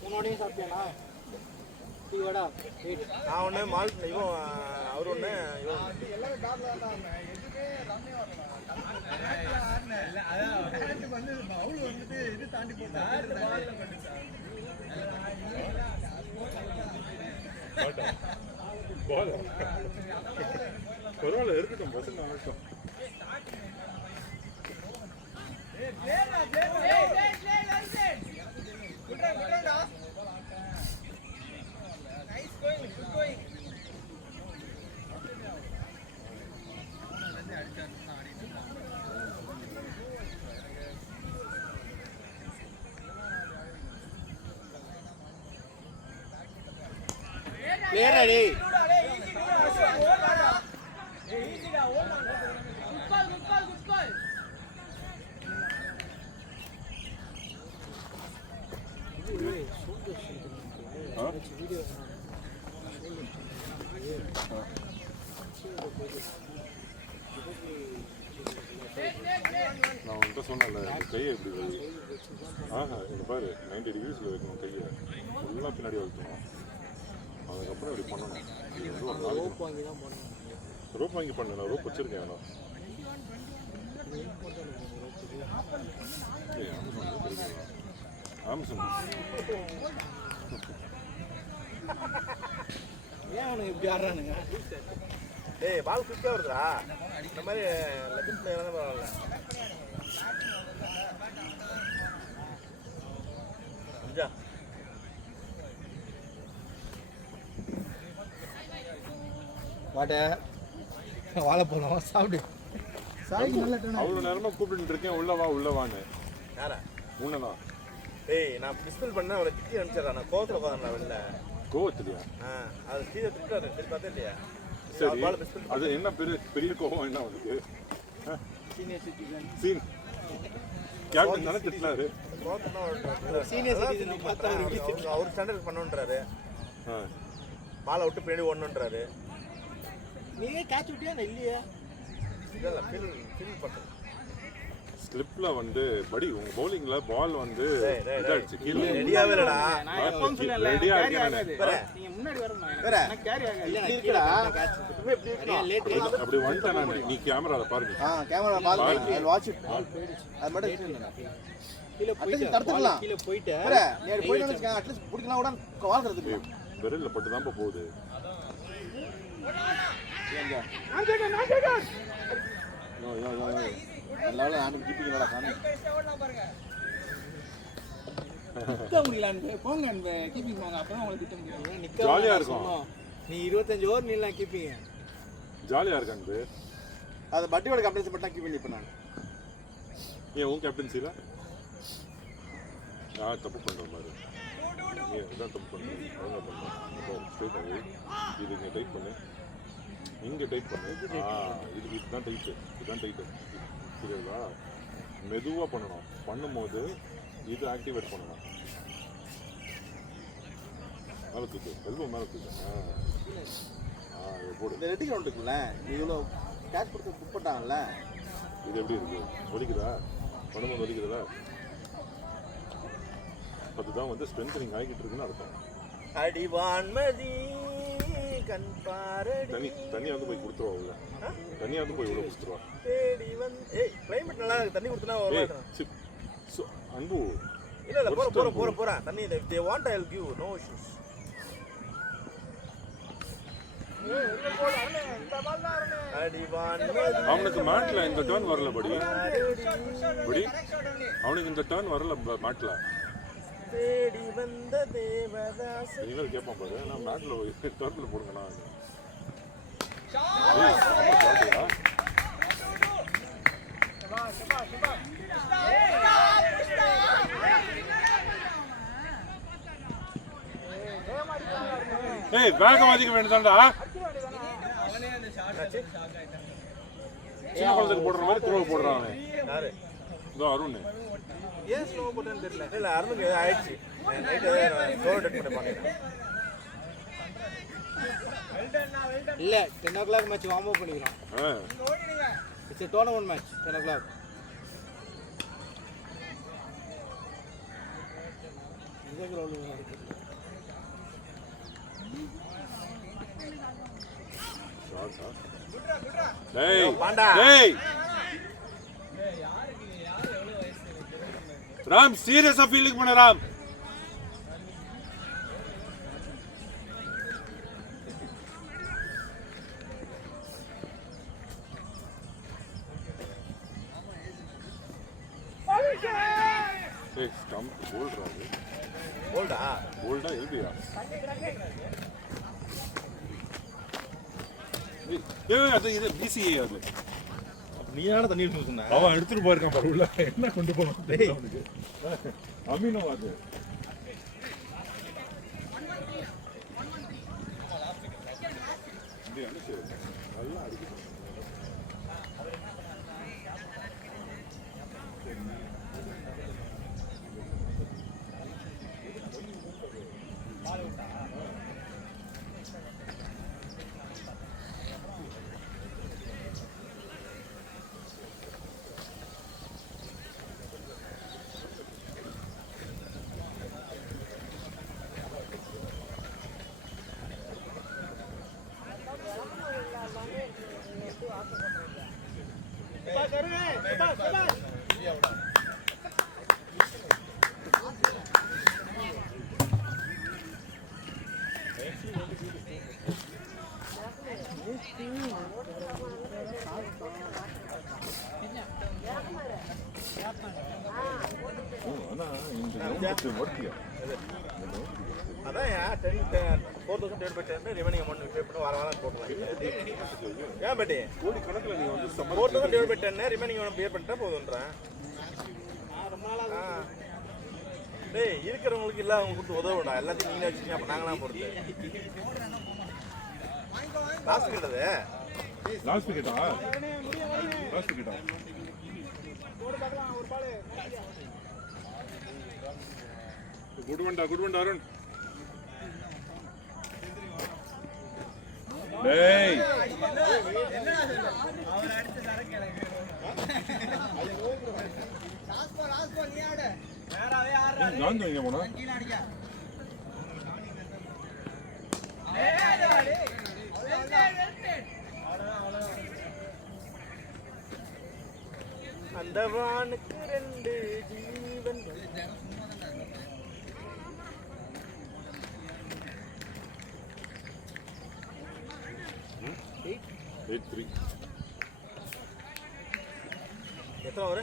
உன்னோடையும் சாப்பிட்டியாண்ணா டீ வடா நான் ஒன்று மால் இவன் அவர் ஒன்று இவன் பரவாயில்ல இருக்கட்டும் பசங்க ஆகட்டும் நான் இப்போ சொன்னல இந்த கையை இப்படி வை. இந்த பாரு 90 டிகிரிஸில் வைக்கணும் கையை ஃபுல்லாக பின்னாடி வைக்கணும். அதுக்கப்புறம் இப்படி பண்ணணும். இது வந்து ஒரு நாளைக்கு ரோப் வாங்கி பண்ணு. நான் ரோப் வச்சுருக்கேன். ஆனால் ஆமாம் ஏன் அவனுக்கு இப்படி ஆடுறானுங்க? டேய் பால் குயிக்காக வருதுடா. இந்த மாதிரி லெஃப்ட் பிளேயர் தான் பரவாயில்ல. கொஞ்சம் வாடா வாழைப்பழம் சாப்பிடு. அவ்வளோ நேரமாக கூப்பிட்டு இருக்கேன். உள்ள வான்னு. யாரா உன்னதான். டேய் நான் பிஸ்டல் பண்ண அவரை திட்டி அனுப்பிச்சிடறேன். நான் கோவத்தில் உட்காந்துடா வெளில. கோவத்துலையா? அது ஸ்டீதை திட்டாரு. சரி பார்த்தே இல்லையா? சரி அது என்ன பெரிய கோவம் என்ன அவனுக்கு? சீன் கேப்டன் தானே திட்டினாரு. அவர் ஸ்டாண்டர்ட் பண்ணுன்றாரு. பாலை விட்டு பின்னாடி ஓடணுன்றாரு. நீங்க கேட்ச் விட்டியா இல்லையா? இல்லை ஃபீல் பண்ணுறது ஸ்லிப்ல வந்து படி உங்க பவுலிங்ல பால் வந்து இதாச்சு கீழே ரெடியாவே இல்லடா. நான் எப்பவும் சொல்லல ரெடியா கேரி இருக்கேன். ஆகாது. நீங்க முன்னாடி வரணும். எனக்கு கேரி ஆகாது. இல்ல இருக்குடா. இப்படி இருக்கணும். அப்படி வந்துட்டேன் நான். நீ கேமரால பாருங்க. Camera ball watch it. அது மட்டும் கீழ போய் தடுத்துக்கலாம். கீழ போய்ட்டு நேரா போய் நினைச்சா அட்லீஸ்ட் பிடிக்கலாம் கூட கால் எடுத்துக்கலாம். விரல்ல பட்டு தான் போகுது. அதனால நான் கீப்பிங் விளையாட காணி. நிக்க முடியல போங்க அந்த கீப்பிங் போங்க அப்பதான் உங்களுக்கு திட்ட முடியும். நிக்க ஜாலியா இருக்கும். நீ 25 ஓவர் நீலாம் கீப்பிங் ஜாலியா இருக்காங்க. அது பட்டியோட கேப்டன்சி மட்டும் கீப் பண்ணி பண்ணாங்க. ஏன் உன் கேப்டன்சில தப்பு பண்ற மாதிரி நீ இதான் தப்பு பண்ணுறேன். ஒழுங்காக பண்ணேன். இப்போ ஸ்ட்ரெயிட் ஆகி இது இங்கே டைட் பண்ணு, இங்கே டைட் பண்ணு. இதுதான் டைட்டு, இதுதான் டைட்டு. புரியுதா? மெதுவாக பண்ணணும். பண்ணும்போது இது ஆக்டிவேட் பண்ணணும். மேலே தூக்கு, எல்போ மேலே தூக்கு. போடு. இந்த ரெட்டி கிரவுண்ட் இருக்குல்ல, நீ இவ்வளோ கேட்ச் கொடுத்து புக் பண்ணாங்கல்ல, இது எப்படி இருக்கு? வலிக்குதா? பண்ணும்போது வலிக்குதா? அதுதான் வந்து ஸ்ட்ரென்தனிங் ஆகிட்டு இருக்குன்னு அர்த்தம். அடிவான்மதி கண் பாரடி. தண்ணி வந்து போய் கொடுத்துருவா உள்ள. தண்ணியா வந்து போய் உள்ள கொடுத்துருவா. தேடி வந்து ஏய் கிளைமேட் நல்லா இருக்கு, தண்ணி கொடுத்தனா வரலாம். அன்பு இல்ல இல்ல போற தண்ணி they want I'll give no issues. அவனுக்கு மேட்ல இந்த டர்ன் வரல படி. அவனுக்கு இந்த டர்ன் வரல மேட்ல. தேடி வந்த தேவதாஸ் நீங்களும் கேட்பான் பாரு, நான் மேட்ல டர்ன்ல போடுங்கண்ணா. ஏய் வேகம் அதிக வேண்டியதாண்டா. சின்ன குழந்தைக்கு போடுற மாதிரி த்ரோ போடுறான் அவன். யாரு? இதோ அருண். ஏன் ஸ்லோ போட்டேன்னு தெரியல. இல்ல அருணுக்கு ஆயிடுச்சு. நைட் ஸ்லோ டெட் பண்ண பாருங்க. இல்ல 10 o'clock மேட்ச் வார்ம் அப் பண்ணிக்கிறோம். It's a tournament match 10 o'clock. இந்த கிரவுண்ட்ல இருக்கு. டேய் டேய் ராம் சீரியஸா ஃபீலிங் பண்ண ராம். ஏய் ஸ்டம்ப் போல்டா அது. போல்டா எல்பியா? ஏய் அது இது பிசிஏ அது. நீ யாரா தண்ணி எடுத்து சொன்னா? அவன் எடுத்துட்டு போயிருக்கான் பாரு உள்ள. என்ன கொண்டு போறோம் டேய் அவனுக்கு. அமீனோ அது. டேய் அனுச்சு நல்லா அடிக்குது. ஆனா இந்த நம்பர் ஒர்க்கியா அதான் 4,000 divide by 10 remaining amount pay பண்ணி வாரம் போட்டுலாம் ஏன் பட்டி கோடி கணக்குல நீங்க வந்து 4,000 divide by 10 remaining amount pay பண்ணிட்டா போதும்ன்றேன் டேய் இருக்கிறவங்களுக்கு இல்ல அவங்க கொடுத்து உதவுடா எல்லாத்தையும் நீங்க வச்சிட்டீங்க அப்ப நாங்கலாம் போறது லாஸ்ட் கிட்டது லாஸ்ட் விக்கெட்டா லாஸ்ட் விக்கெட்டா குட் ஒன் அருண் டேய் நான் எங்க போனா அந்த வானுக்கு 2 ஜீவன் 8-3 எத்தனை ஓவர்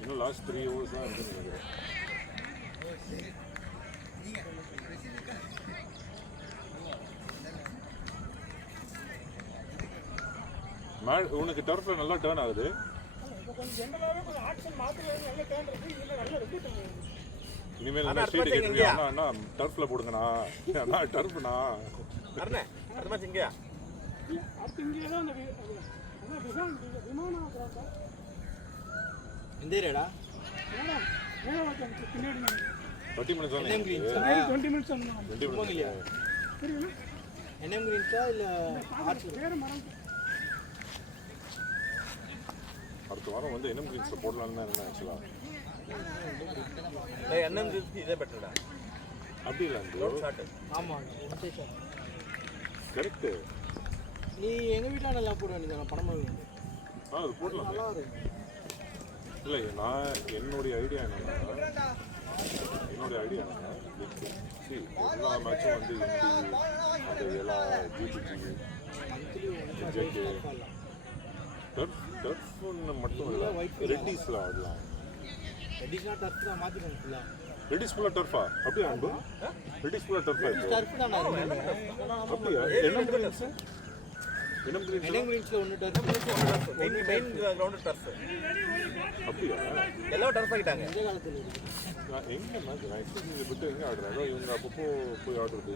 இன்னும் லாஸ்ட் 3 ஓவர்ஸ் தான் இருக்குன்னு நினைக்கிறேன் உனக்கு டர்ஃப்ல நல்லா டர்ன் ஆகுது இனிமேல் என்ன ஸ்ட்ரீட் கேட்குறியா அண்ணா டர்ஃப்ல போடுங்கண்ணா அண்ணா டர்ஃப்ண்ணா அண்ணே அடுத்த மேட்ச் இங்கயா இந்த ஏரியாடா 30 minutes தானே 20 minutes 20 minutes என்எம் கிரீன்ஸா இல்ல ஆர்ட்ஸ் அடுத்த வாரம் வந்து என்எம் கிரீன்ஸ்ல போடலாம்னு தான் என்ன ஆக்சுவலா டேய் அண்ணன் இதே பெட்டர்டா அப்படி இல்ல அந்த ஷாட் ஆமா கரெக்ட் நீ எங்க வீட்ல நல்லா போட வேண்டியது பணம் அது போடலாம் நல்லா இருக்கு இல்லை நான் என்னுடைய ஐடியா என்னன்னா எல்லா மேட்சும் வந்து அந்த எல்லா ஜிடிஜி ஜேகே டர்ஃப்னு மட்டும் இல்லை ரெட்டிஸில் ஆடலாம் ரெட்டிஸ்னா டர்ஃப் தான் மாற்றிக்கணும் ஃபுல்லாக ரெட்டிஸ் ஃபுல்லாக டர்ஃபா அப்படியா அன்பு ரெட்டிஸ் ஃபுல்லாக டர்ஃபா டர்ஃப் தான் அப்படியா என்ன கிரீன்ஸ் என்எம் கிரீன்ஸில் ஒன்று டர்ஃப் மெயின் கிரவுண்ட் டர்ஃப் அப்படியா எல்லாம் டர்ஃப் ஆகிட்டாங்க இந்த காலத்தில் நான் எங்கே மேட்ச் நான் எக்ஸசைஸ் விட்டு எங்கே ஆடுறாங்க இவங்க அப்பப்போ போய் ஆடுறது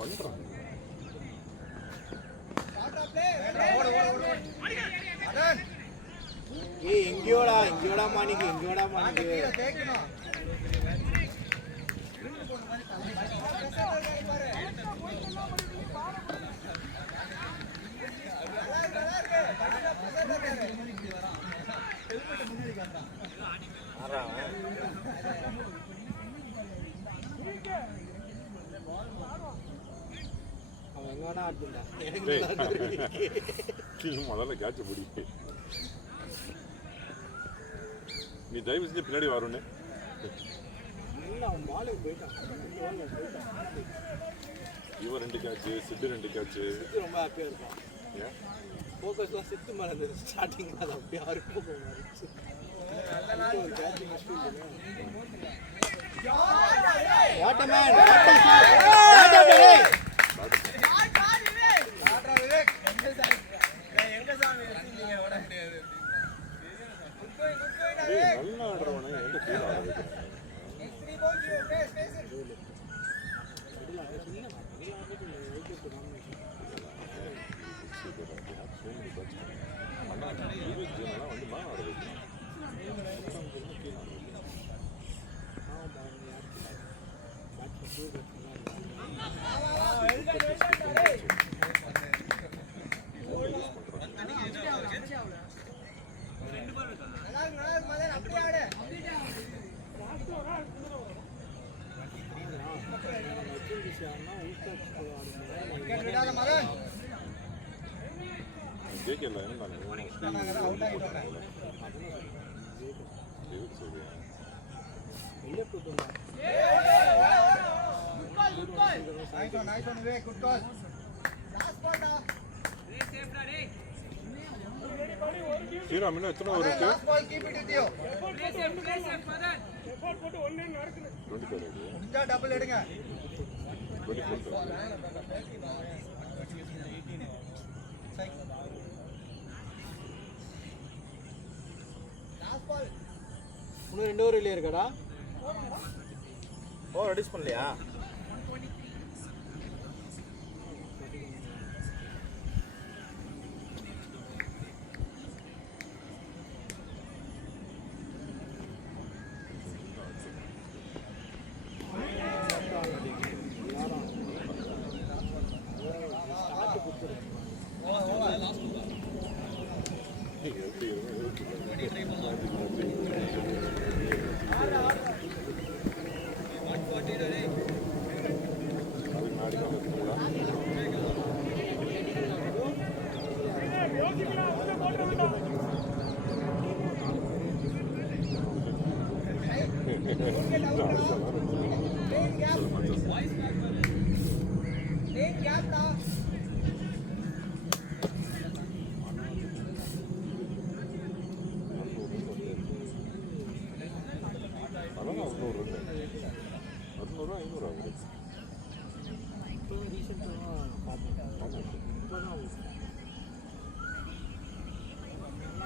பண்ணுறாங்க ஏய் எங்கேயோடா மாணிக்கு அவன் எங்க வேணா ஆடுண்டா முதல்ல கேட்ச பிடி நீ தயவு செஞ்சு பின்னாடி வரணும் அவன் பாலுக்கு போயிட்டான் இவன் 2 கேட்சு சிட்டு 2 கேட்சு ரொம்ப ஹாப்பியா இருப்பான் ஏன் ஃபோக்கஸ்லாம் சித்து மேலே இருந்தது ஸ்டார்டிங் அது அப்படியே யாருக்கும் போக மாறிச்சு ஒரு கேட்சிங் வாட் அ மேன் நல்லா ஆடுறவனை எந்த கீழே ஆட வைக்கிறேன் ஜேகேல Nice one, Vivek. Good call. Last ball, da. Sriram இன்னும் எத்தனை ஓவர் இருக்கு? 24 டபுள் எடுங்க 24. இன்னும் 2 ஓவர் இல்லையா இருக்காடா? ஓ ரெடியூஸ் பண்ணலையா?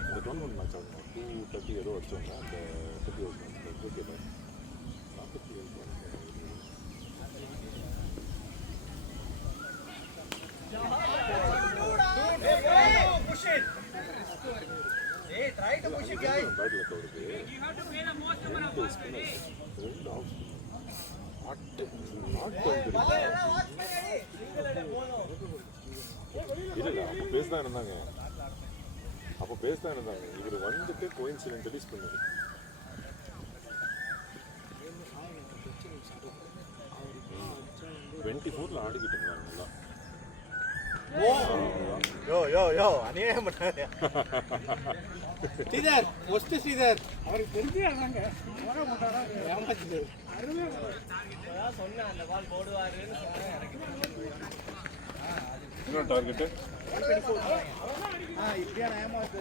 இந்த டோர்னமெண்ட் மேட்ச் ஆகணும் 230 ஏதோ வச்சோங்க அந்த 30 ஓகே 47 அப்போ பேசதான் இருந்தாங்க இவர் வந்துட்டு கோயின்சிடென்டலி பண்ணது ஆடிக்கிட்டு இருந்தாங்க நல்லா யோ யோ யோ அநியாயம் பண்ணாத ஸ்ரீதர் ஒஸ்ட் ஸ்ரீதர் அவருக்கு தெரிஞ்சே ஆனாங்க வர மாட்டாரா ஏமாச்சு சொன்னேன் அந்த பால் போடுவாருன்னு சொன்னேன் எனக்கு இன்னொரு டார்கெட்டு இப்படியா ஏமாத்து